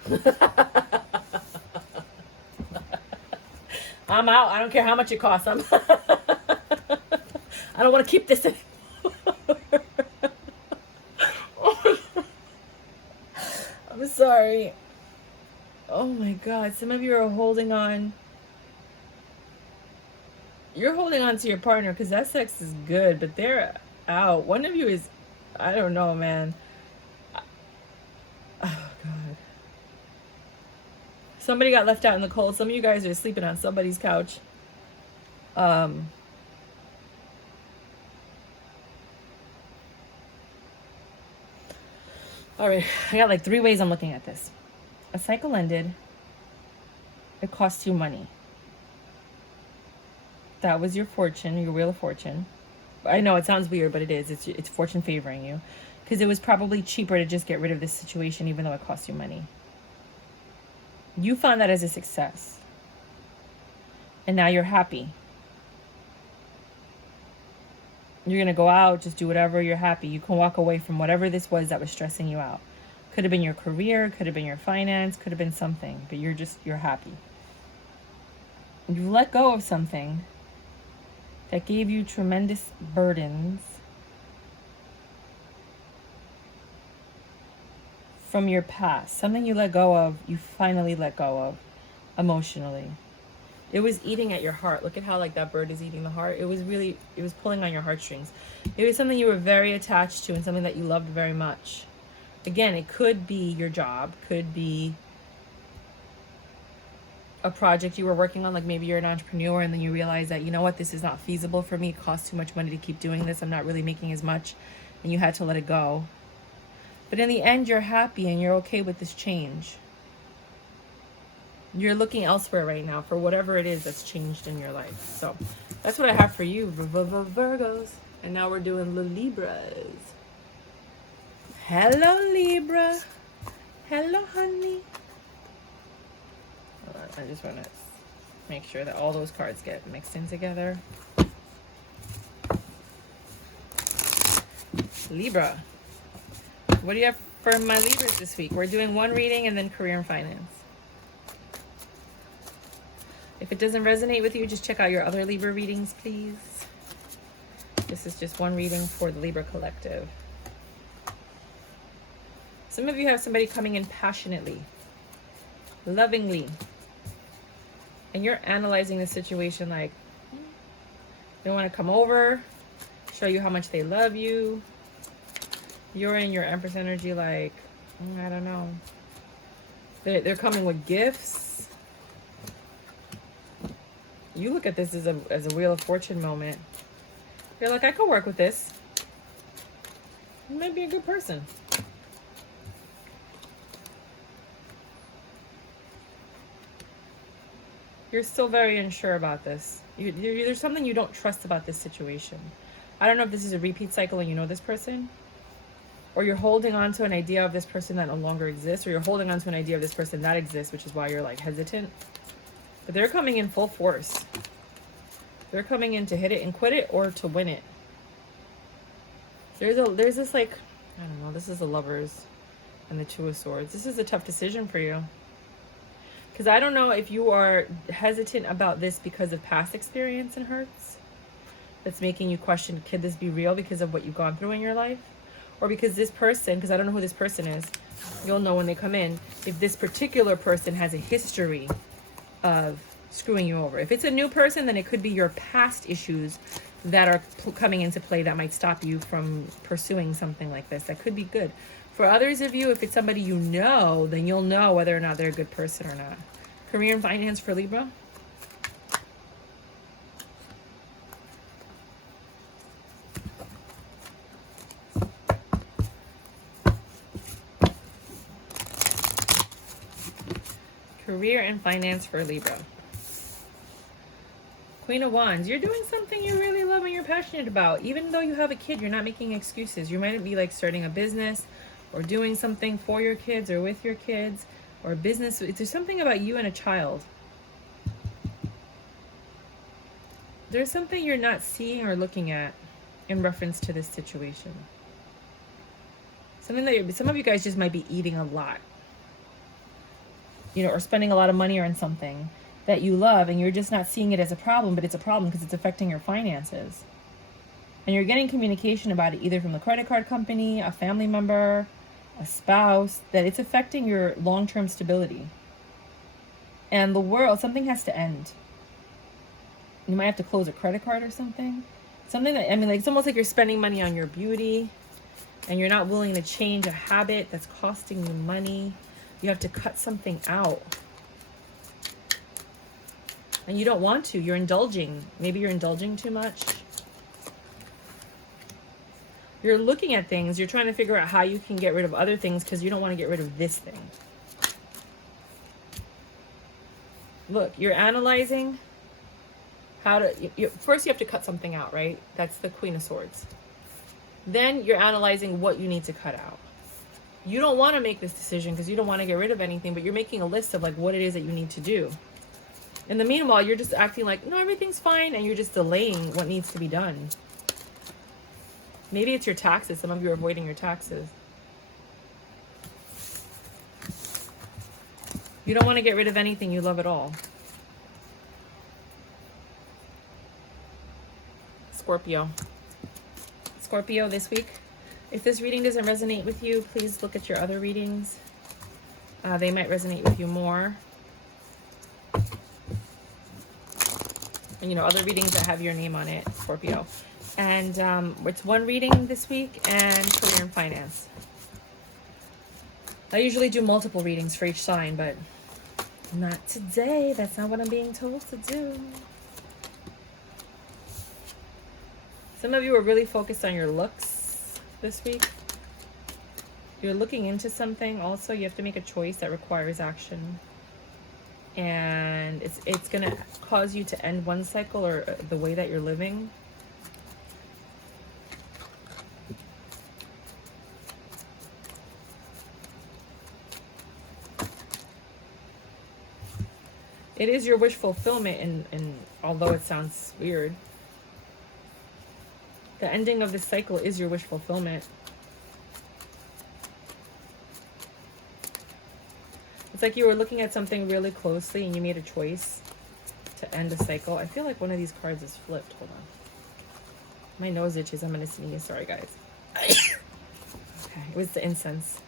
I'm out. I don't care how much it costs. I don't want to keep this anymore. I'm sorry. Oh my God. Some of you are holding on. You're holding on to your partner because that sex is good, but they're out. One of you is, I don't know, man. Oh God. Somebody got left out in the cold. Some of you guys are sleeping on somebody's couch. All right, I got like 3 ways I'm looking at this. A cycle ended. It cost you money. That was your fortune, your Wheel of Fortune. I know it sounds weird, but it is. It's fortune favoring you. Because it was probably cheaper to just get rid of this situation, even though it cost you money. You found that as a success. And now you're happy. You're going to go out, just do whatever, you're happy. You can walk away from whatever this was that was stressing you out. Could have been your career, could have been your finance, could have been something, but you're happy. You let go of something that gave you tremendous burdens from your past. Something you let go of, you finally let go of emotionally. It was eating at your heart. Look at how like that bird is eating the heart. It was pulling on your heartstrings. It was something you were very attached to and something that you loved very much. Again, it could be your job, could be a project you were working on, like maybe you're an entrepreneur and then you realize that, you know what, this is not feasible for me. It costs too much money to keep doing this. I'm not really making as much, and you had to let it go. But in the end, you're happy and you're okay with this change. You're looking elsewhere right now for whatever it is that's changed in your life. So that's what I have for you, Virgos. And now we're doing the Libras. Hello, Libra. Hello, honey. Hold on, I just want to make sure that all those cards get mixed in together. Libra. What do you have for my Libras this week? We're doing one reading and then career and finance. If it doesn't resonate with you, just check out your other Libra readings, please. This is just one reading for the Libra collective. Some of you have somebody coming in passionately, lovingly, and you're analyzing the situation like they want to come over, show you how much they love you. You're in your Empress energy like, I don't know. They're coming with gifts. You look at this as a Wheel of Fortune moment. You're like, I could work with this. You might be a good person. You're still very unsure about this. There's something you don't trust about this situation. I don't know if this is a repeat cycle and you know this person, or you're holding on to an idea of this person that no longer exists, or you're holding on to an idea of this person that exists, which is why you're like hesitant. But they're coming in full force. They're coming in to hit it and quit it, or to win it. There's this, like, I don't know, this is the Lovers and the Two of Swords. This is a tough decision for you. Because I don't know if you are hesitant about this because of past experience and hurts that's making you question, could this be real because of what you've gone through in your life? Or because this person, because I don't know who this person is, you'll know when they come in, if this particular person has a history of screwing you over. If it's a new person, then it could be your past issues that are coming into play that might stop you from pursuing something like this. That could be good. For others of you, if it's somebody you know, then you'll know whether or not they're a good person or not. Career and finance for Libra. Career and finance for Libra. Queen of Wands. You're doing something you really love and you're passionate about. Even though you have a kid, you're not making excuses. You might be like starting a business or doing something for your kids or with your kids, or a business. There's something about you and a child. There's something you're not seeing or looking at in reference to this situation. Something that some of you guys just might be eating a lot. You know, or spending a lot of money on something that you love, and you're just not seeing it as a problem, but it's a problem because it's affecting your finances. And you're getting communication about it either from the credit card company, a family member, a spouse, that it's affecting your long-term stability. And the world, something has to end. You might have to close a credit card or something. Something that, I mean, like, it's almost like you're spending money on your beauty and you're not willing to change a habit that's costing you money. You have to cut something out. And you don't want to. You're indulging. Maybe you're indulging too much. You're looking at things. You're trying to figure out how you can get rid of other things because you don't want to get rid of this thing. Look, you're analyzing how to... First, you have to cut something out, right? That's the Queen of Swords. Then you're analyzing what you need to cut out. You don't want to make this decision because you don't want to get rid of anything, but you're making a list of like what it is that you need to do. In the meanwhile, you're just acting like, no, everything's fine, and you're just delaying what needs to be done. Maybe it's your taxes. Some of you are avoiding your taxes. You don't want to get rid of anything. You love it all. Scorpio. Scorpio this week. If this reading doesn't resonate with you, please look at your other readings. They might resonate with you more. And, you know, other readings that have your name on it, Scorpio. And it's one reading this week, and career and finance. I usually do multiple readings for each sign, but not today. That's not what I'm being told to do. Some of you are really focused on your looks this week. You're looking into something. Also, you have to make a choice that requires action. And it's going to cause you to end one cycle or the way that you're living. It is your wish fulfillment, and although it sounds weird, the ending of this cycle is your wish fulfillment. It's like you were looking at something really closely and you made a choice to end a cycle. I feel like one of these cards is flipped. Hold on. My nose itches. I'm going to sneeze. Sorry, guys. Okay, it was the incense.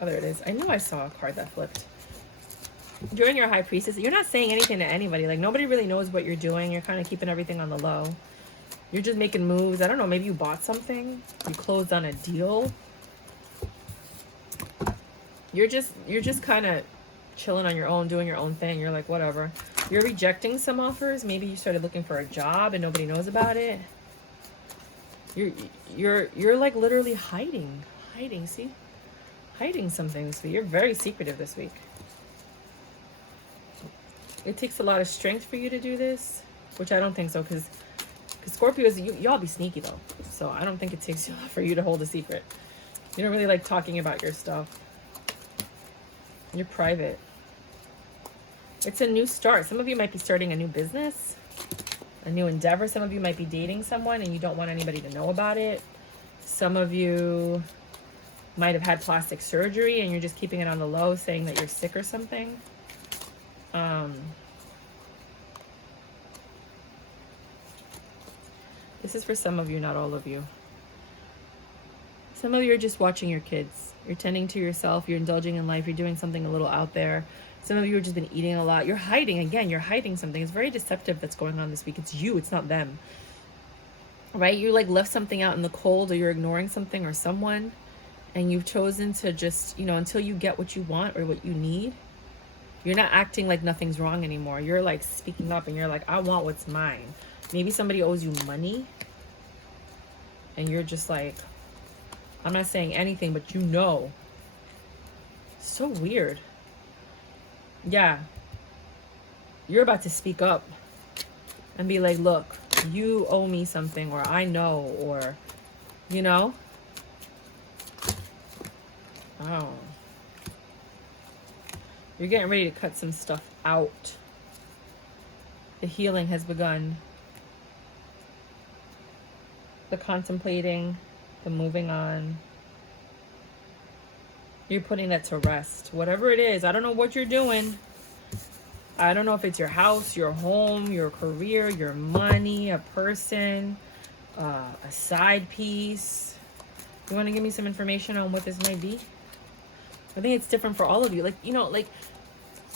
Oh, there it is. I knew I saw a card that flipped. During your High Priestess, you're not saying anything to anybody. Like, nobody really knows what you're doing. You're kind of keeping everything on the low. You're just making moves. I don't know. Maybe you bought something. You closed on a deal. You're just kind of chilling on your own, doing your own thing. You're like, whatever. You're rejecting some offers. Maybe you started looking for a job and nobody knows about it. You're like literally hiding, see? Hiding something this week. You're very secretive this week. It takes a lot of strength for you to do this, which I don't think so, because Scorpios, y'all be sneaky though. So I don't think it takes a lot for you to hold a secret. You don't really like talking about your stuff. You're private. It's a new start. Some of you might be starting a new business, a new endeavor. Some of you might be dating someone and you don't want anybody to know about it. Some of you might have had plastic surgery and you're just keeping it on the low, saying that you're sick or something. This is for some of you, not all of you. Some of you are just watching your kids. You're tending to yourself. You're indulging in life. You're doing something a little out there. Some of you have just been eating a lot. You're hiding. Again, you're hiding something. It's very deceptive that's going on this week. It's you. It's not them. Right? You like left something out in the cold, or you're ignoring something or someone, and you've chosen to just, you know, until you get what you want or what you need, you're not acting like nothing's wrong anymore. You're like speaking up and you're like, I want what's mine. Maybe somebody owes you money and you're just like, I'm not saying anything, but you know. So weird. Yeah. You're about to speak up and be like, look, you owe me something, or I know, or, you know. Oh. You're getting ready to cut some stuff out. The healing has begun. The contemplating, the moving on. You're putting that to rest. Whatever it is, I don't know what you're doing. I don't know if it's your house, your home, your career, your money, a person, a side piece. You want to give me some information on what this might be? I think it's different for all of you. Like, you know, like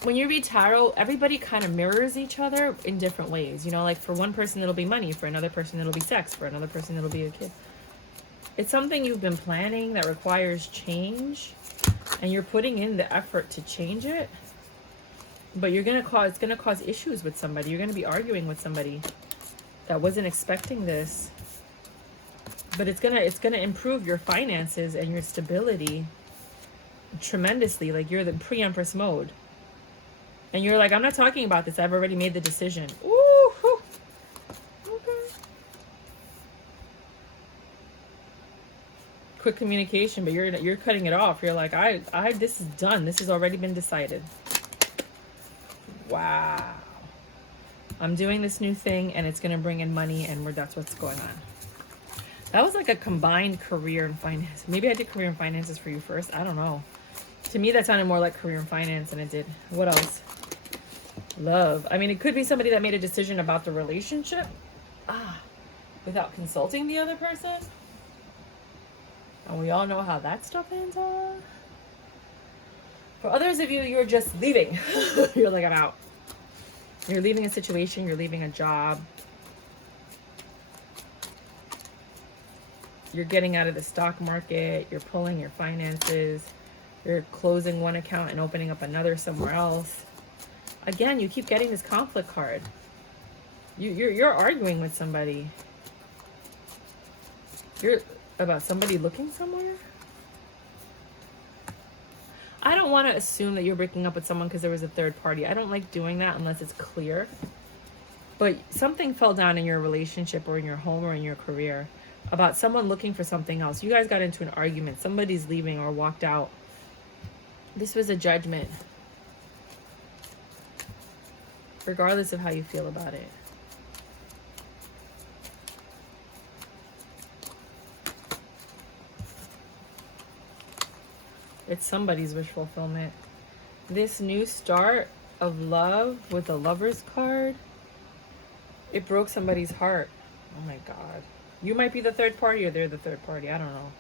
when you read tarot, everybody kind of mirrors each other in different ways. You know, like for one person, it'll be money. For another person, it'll be sex. For another person, it'll be a kid. It's something you've been planning that requires change, and you're putting in the effort to change it. But it's gonna cause issues with somebody. You're gonna be arguing with somebody that wasn't expecting this. But it's gonna improve your finances and your stability tremendously. Like you're the pre-empress mode. And you're like, I'm not talking about this. I've already made the decision. Ooh. Okay. Quick communication, but you're cutting it off. You're like, this is done. This has already been decided. Wow. I'm doing this new thing and it's going to bring in money, and that's what's going on. That was like a combined career and finance. Maybe I did career and finances for you first. I don't know. To me, that sounded more like career and finance than it did. What else? Love. I mean, it could be somebody that made a decision about the relationship without consulting the other person. And we all know how that stuff ends up. For others of you, you're just leaving. You're like, I'm out. You're leaving a situation. You're leaving a job. You're getting out of the stock market. You're pulling your finances. You're closing one account and opening up another somewhere else. Again, you keep getting this conflict card. You're arguing with somebody. You're about somebody looking somewhere. I don't want to assume that you're breaking up with someone because there was a third party. I don't like doing that unless it's clear. But something fell down in your relationship or in your home or in your career about someone looking for something else. You guys got into an argument. Somebody's leaving or walked out. This was a judgment. Regardless of how you feel about it. It's somebody's wish fulfillment. This new start of love with the Lover's card, it broke somebody's heart. Oh my God. You might be the third party or they're the third party. I don't know.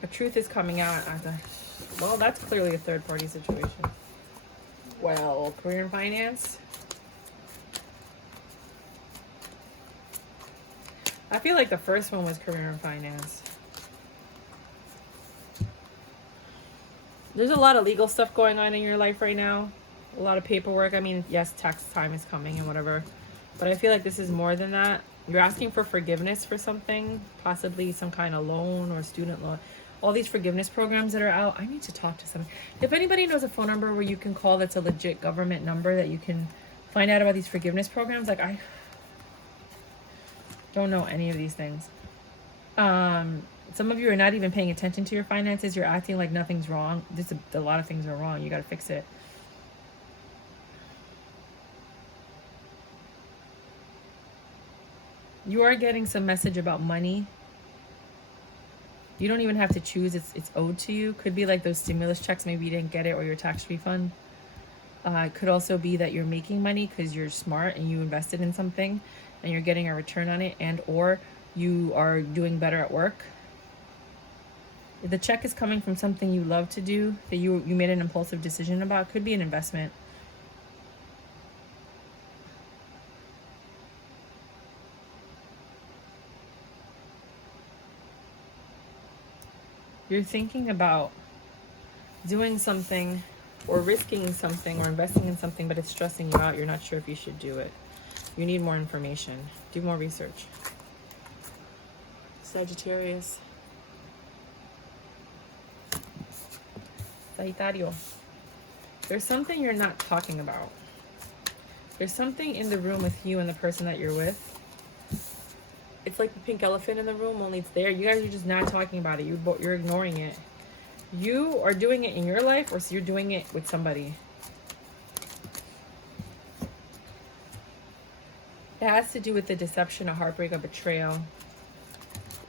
The truth is coming out. Well, that's clearly a third party situation. Well, career and finance. I feel like the first one was career and finance. There's a lot of legal stuff going on in your life right now. A lot of paperwork. I mean, yes, tax time is coming and whatever, but I feel like this is more than that. You're asking for forgiveness for something, possibly some kind of loan or student loan. All these forgiveness programs that are out. I need to talk to someone. If anybody knows a phone number where you can call that's a legit government number that you can find out about these forgiveness programs, like I don't know any of these things. Some of you are not even paying attention to your finances. You're acting like nothing's wrong. A lot of things are wrong. You got to fix it. You are getting some message about money. You don't even have to choose. It's owed to you. Could be like those stimulus checks. Maybe you didn't get it, or your tax refund. It could also be that you're making money because you're smart and you invested in something and you're getting a return on it, and or you are doing better at work. If the check is coming from something you love to do, that you made an impulsive decision about, could be an investment. You're thinking about doing something or risking something or investing in something, but it's stressing you out. You're not sure if you should do it. You need more information. Do more research. Sagittarius. Sagittario. There's something you're not talking about. There's something in the room with you and the person that you're with. It's like the pink elephant in the room, only it's there. You guys are just not talking about it. You're ignoring it. You are doing it in your life, or so you're doing it with somebody. It has to do with the deception, a heartbreak, a betrayal.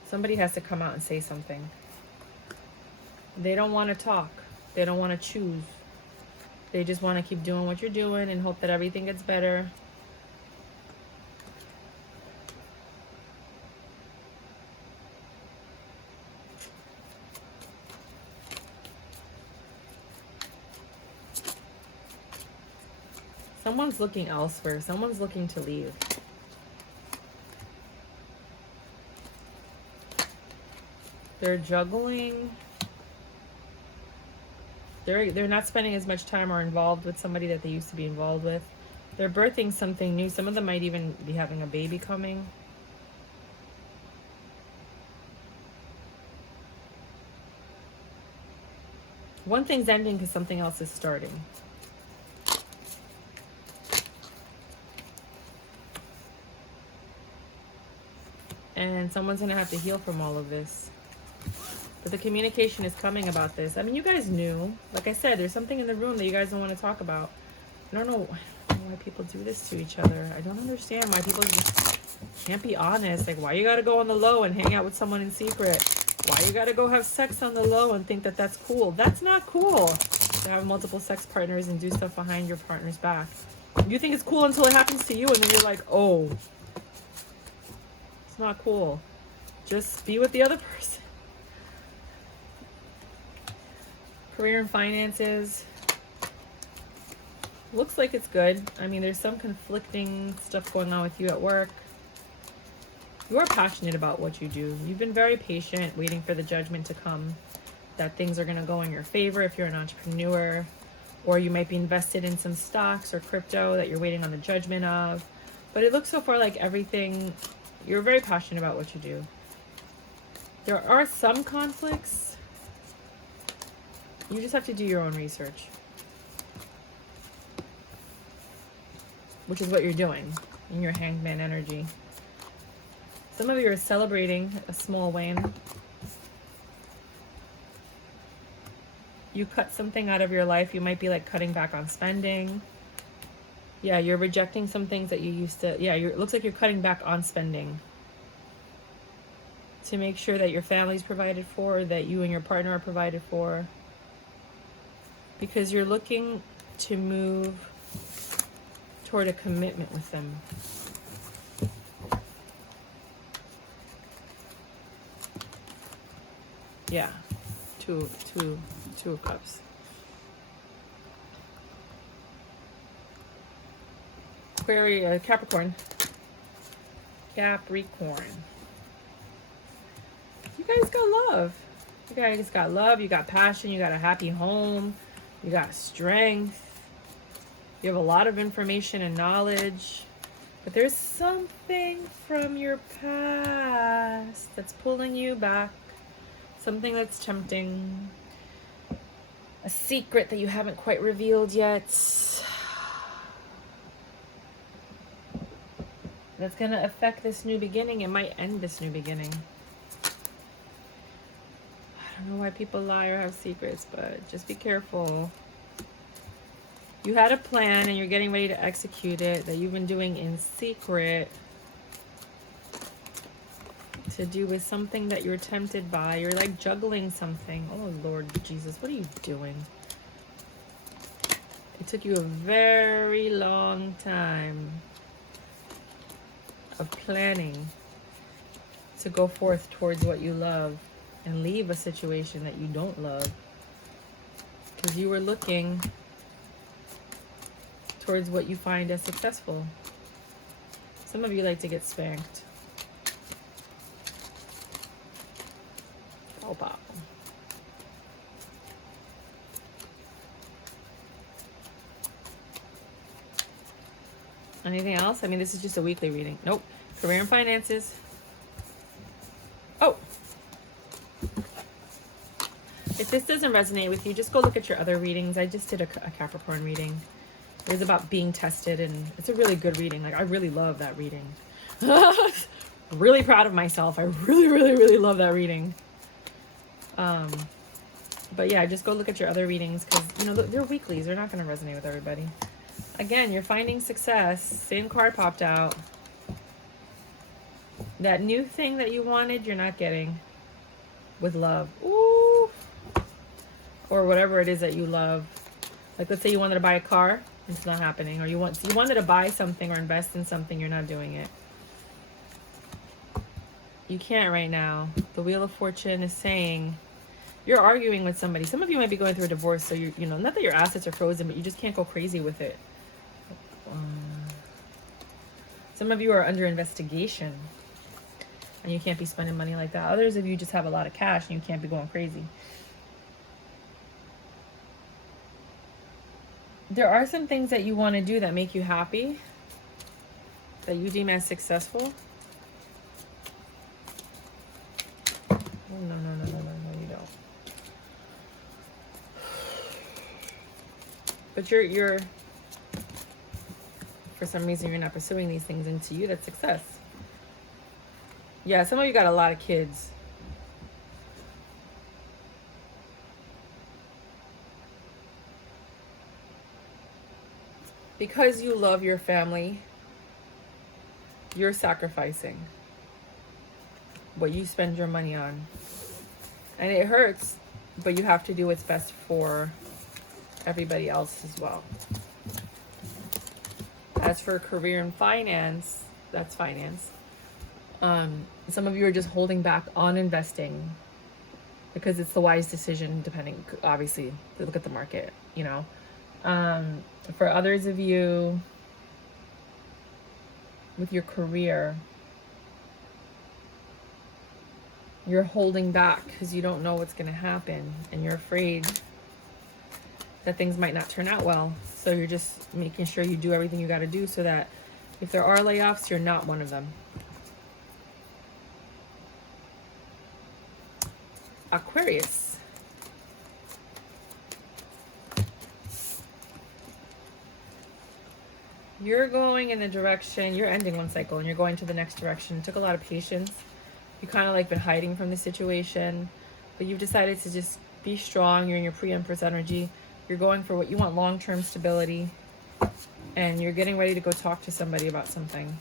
Somebody has to come out and say something. They don't want to talk. They don't want to choose. They just want to keep doing what you're doing and hope that everything gets better. Someone's looking elsewhere. Someone's looking to leave. They're juggling. They're not spending as much time or involved with somebody that they used to be involved with. They're birthing something new. Some of them might even be having a baby coming. One thing's ending because something else is starting. And someone's going to have to heal from all of this. But the communication is coming about this. I mean, you guys knew. Like I said, there's something in the room that you guys don't want to talk about. I don't know why people do this to each other. I don't understand why people just can't be honest. Like, why you got to go on the low and hang out with someone in secret? Why you got to go have sex on the low and think that that's cool? That's not cool. To have multiple sex partners and do stuff behind your partner's back. You think it's cool until it happens to you, and then you're like, oh. It's not cool. Just be with the other person. Career and finances. Looks like it's good. I mean, there's some conflicting stuff going on with you at work. You are passionate about what you do. You've been very patient, waiting for the judgment to come, that things are going to go in your favor if you're an entrepreneur, or you might be invested in some stocks or crypto that you're waiting on the judgment of. But it looks so far like everything, you're very passionate about what you do. There are some conflicts. You just have to do your own research, which is what you're doing in your hangman energy. Some of you are celebrating a small win. You cut something out of your life. You might be like cutting back on spending. Yeah, you're rejecting some things that you used to. Yeah, it looks like you're cutting back on spending to make sure that your family's provided for, that you and your partner are provided for. Because you're looking to move toward a commitment with them. Yeah, two of cups. Aquarius, Capricorn. Capricorn. You guys got love. You guys got love. You got passion. You got a happy home. You got strength. You have a lot of information and knowledge, but there's something from your past that's pulling you back. Something that's tempting. A secret that you haven't quite revealed yet. That's going to affect this new beginning. It might end this new beginning. I don't know why people lie or have secrets, but just be careful. You had a plan and you're getting ready to execute it that you've been doing in secret to do with something that you're tempted by. You're like juggling something. Oh, Lord Jesus, what are you doing? It took you a very long time of planning to go forth towards what you love and leave a situation that you don't love, because you were looking towards what you find as successful. Some of you like to get spanked. Oh, wow. Anything else? I mean, this is just a weekly reading. Nope. Career and finances. Oh. If this doesn't resonate with you, just go look at your other readings. I just did a Capricorn reading. It was about being tested, and it's a really good reading. Like, I really love that reading. Really proud of myself. I really, really, really love that reading. But yeah, just go look at your other readings, because, you know, they're weeklies. They're not going to resonate with everybody. Again, you're finding success. Same card popped out. That new thing that you wanted, you're not getting with love. Ooh. Or whatever it is that you love. Like, let's say you wanted to buy a car. It's not happening. Or you wanted to buy something or invest in something. You're not doing it. You can't right now. The Wheel of Fortune is saying you're arguing with somebody. Some of you might be going through a divorce. So, you know, not that your assets are frozen, but you just can't go crazy with it. Some of you are under investigation and you can't be spending money like that. Others of you just have a lot of cash and you can't be going crazy. There are some things that you want to do that make you happy, that you deem as successful. Oh, no, you don't. But you're for some reason you're not pursuing these things, and to you that's success. Yeah, some of you got a lot of kids. Because you love your family, you're sacrificing what you spend your money on. And it hurts, but you have to do what's best for everybody else as well. As for career and finance, that's finance. Some of you are just holding back on investing because it's the wise decision, depending, obviously, to look at the market, you know. For others of you, with your career, you're holding back because you don't know what's going to happen and you're afraid that things might not turn out well. So you're just making sure you do everything you got to do so that if there are layoffs, you're not one of them. Aquarius. You're going in the direction, you're ending one cycle and you're going to the next direction. It took a lot of patience. You kind of like been hiding from the situation, but you've decided to just be strong. You're in your pre-Empress energy. You're going for what you want, long-term stability, and you're getting ready to go talk to somebody about something.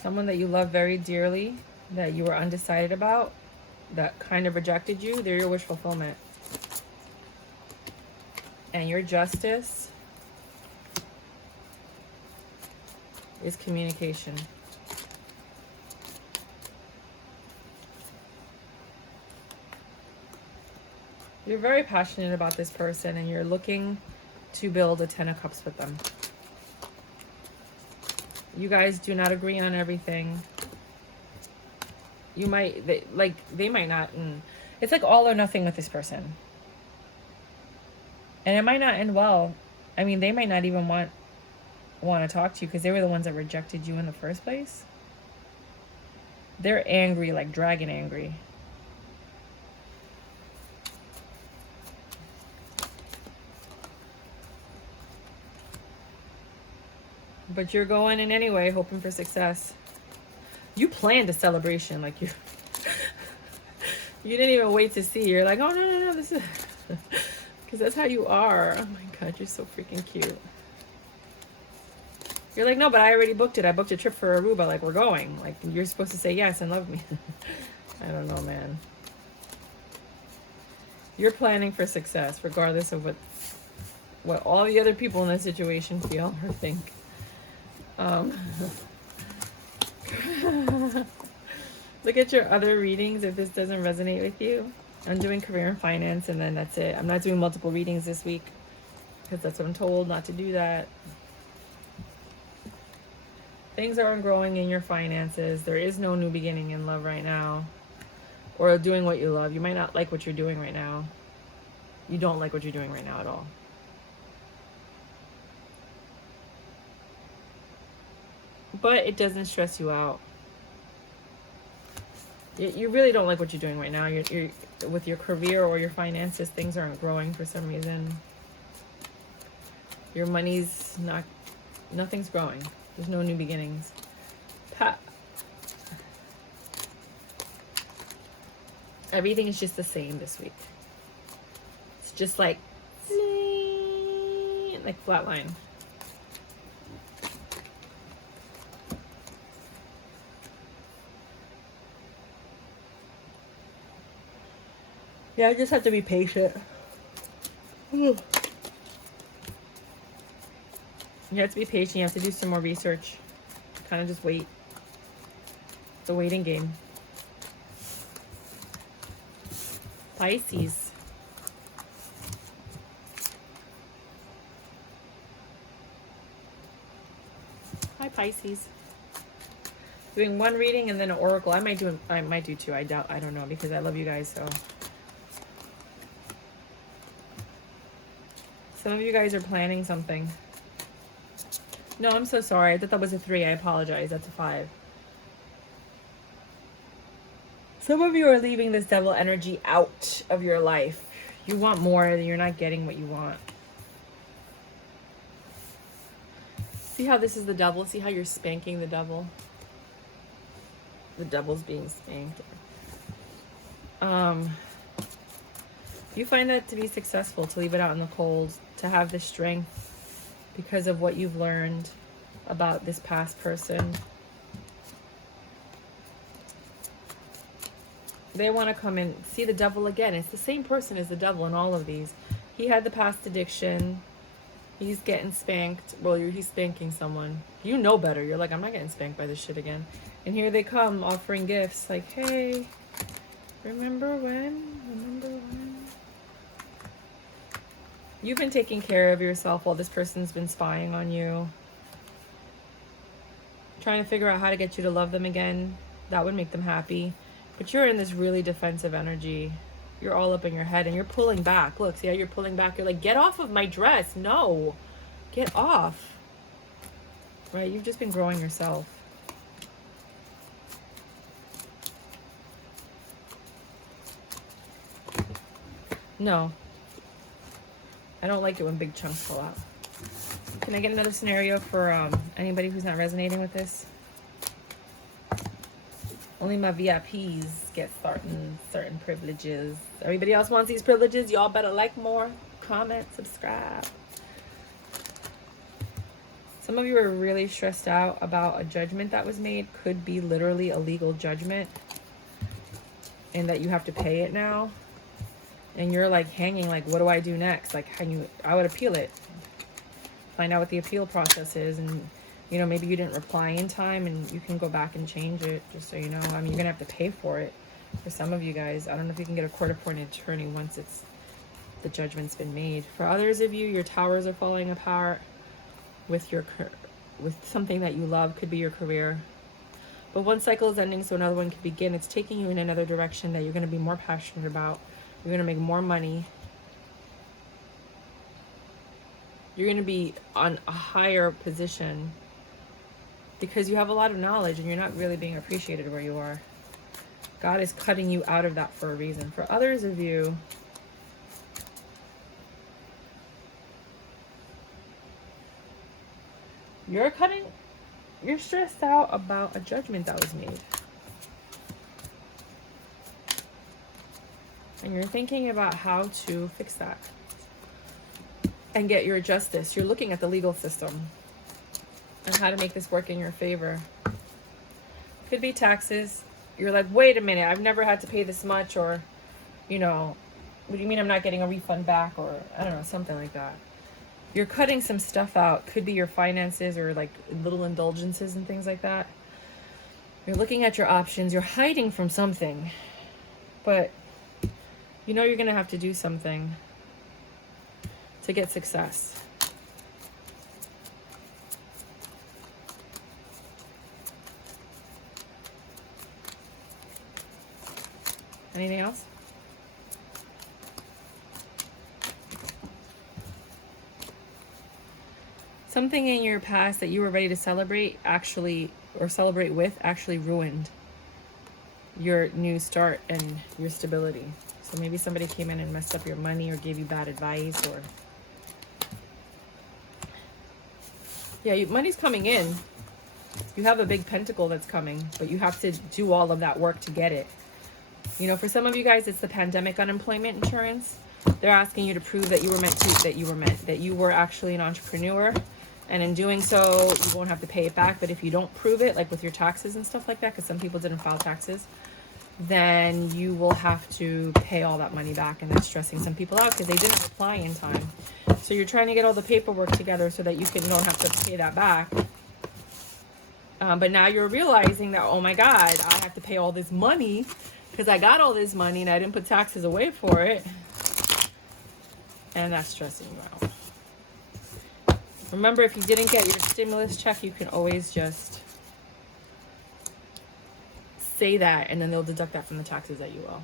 Someone that you love very dearly, that you were undecided about, that kind of rejected you, they're your wish fulfillment. And your justice is communication. You're very passionate about this person and you're looking to build a 10 of Cups with them. You guys do not agree on everything. You might, they might not. It's like all or nothing with this person. And it might not end well. I mean, they might not even want to talk to you because they were the ones that rejected you in the first place. They're angry, like dragon angry. But you're going in anyway, hoping for success. You planned a celebration, like you didn't even wait to see. You're like, oh no, this is because that's how you are. Oh my god, you're so freaking cute. You're like, no, but I already booked it. I booked a trip for Aruba. Like, we're going. Like, you're supposed to say yes and love me. I don't know, man. You're planning for success, regardless of what all the other people in this situation feel or think. Look at your other readings if this doesn't resonate with you. I'm doing career and finance, and then that's it. I'm not doing multiple readings this week because that's what I'm told, not to do that. Things aren't growing in your finances. There is no new beginning in love right now, or doing what you love. You might not like what you're doing right now. You don't like what you're doing right now at all. But it doesn't stress you out. You really don't like what you're doing right now. You're with your career or your finances, things aren't growing for some reason. Your money's nothing's growing. There's no new beginnings. Everything is just the same this week. It's just like flatline. Yeah, I just have to be patient. You have to be patient. You have to do some more research. Kind of just wait. It's a waiting game. Pisces. Hi, Pisces. Doing one reading and then an oracle. I might do two. I don't know, because I love you guys, so. Some of you guys are planning something. No, I'm so sorry. I thought that was a 3. I apologize. That's a 5. Some of you are leaving this devil energy out of your life. You want more, and you're not getting what you want. See how this is the devil? See how you're spanking the devil? The devil's being spanked. You find that to be successful, to leave it out in the cold, to have the strength because of what you've learned about this past person. They want to come and see the devil again. It's the same person as the devil in all of these. He had the past addiction. He's getting spanked. Well, he's spanking someone. You know better. You're like, I'm not getting spanked by this shit again. And here they come offering gifts like, hey, remember when? Remember when? You've been taking care of yourself while this person's been spying on you. Trying to figure out how to get you to love them again. That would make them happy. But you're in this really defensive energy. You're all up in your head and you're pulling back. Look, see how you're pulling back? You're like, get off of my dress. No. Get off. Right? You've just been growing yourself. No. I don't like it when big chunks fall out. Can I get another scenario for anybody who's not resonating with this? Only my VIPs get certain privileges. Everybody else wants these privileges. Y'all better like more, comment, subscribe. Some of you are really stressed out about a judgment that was made. Could be literally a legal judgment. And that you have to pay it now. And you're like hanging, like, what do I do next? Like, I would appeal it. Find out what the appeal process is. And, you know, maybe you didn't reply in time and you can go back and change it, just so you know. I mean, you're going to have to pay for it for some of you guys. I don't know if you can get a court-appointed attorney once the judgment's been made. For others of you, your towers are falling apart with something that you love. Could be your career. But one cycle is ending, so another one can begin. It's taking you in another direction that you're going to be more passionate about. You're going to make more money. You're going to be on a higher position because you have a lot of knowledge and you're not really being appreciated where you are. God is cutting you out of that for a reason. For others of you, you're stressed out about a judgment that was made. And you're thinking about how to fix that and get your justice. You're looking at the legal system and how to make this work in your favor. Could be taxes. You're like, wait a minute, I've never had to pay this much, or, you know, what do you mean I'm not getting a refund back, or I don't know, something like that. You're cutting some stuff out. Could be your finances or like little indulgences and things like that. You're looking at your options. You're hiding from something, but you know you're going to have to do something to get success. Anything else? Something in your past that you were ready to celebrate actually ruined your new start and your stability. So maybe somebody came in and messed up your money or gave you bad advice, or yeah, money's coming in. You have a big pentacle that's coming, but you have to do all of that work to get it. You know, for some of you guys, it's the pandemic unemployment insurance. They're asking you to prove that you were actually an entrepreneur. And in doing so, you won't have to pay it back. But if you don't prove it, like with your taxes and stuff like that, because some people didn't file taxes, then you will have to pay all that money back. And that's stressing some people out because they didn't apply in time. So you're trying to get all the paperwork together so that you don't have to pay that back. But now you're realizing that, oh my God, I have to pay all this money because I got all this money and I didn't put taxes away for it. And that's stressing you out. Remember, if you didn't get your stimulus check, you can always just say that and then they'll deduct that from the taxes that you owe.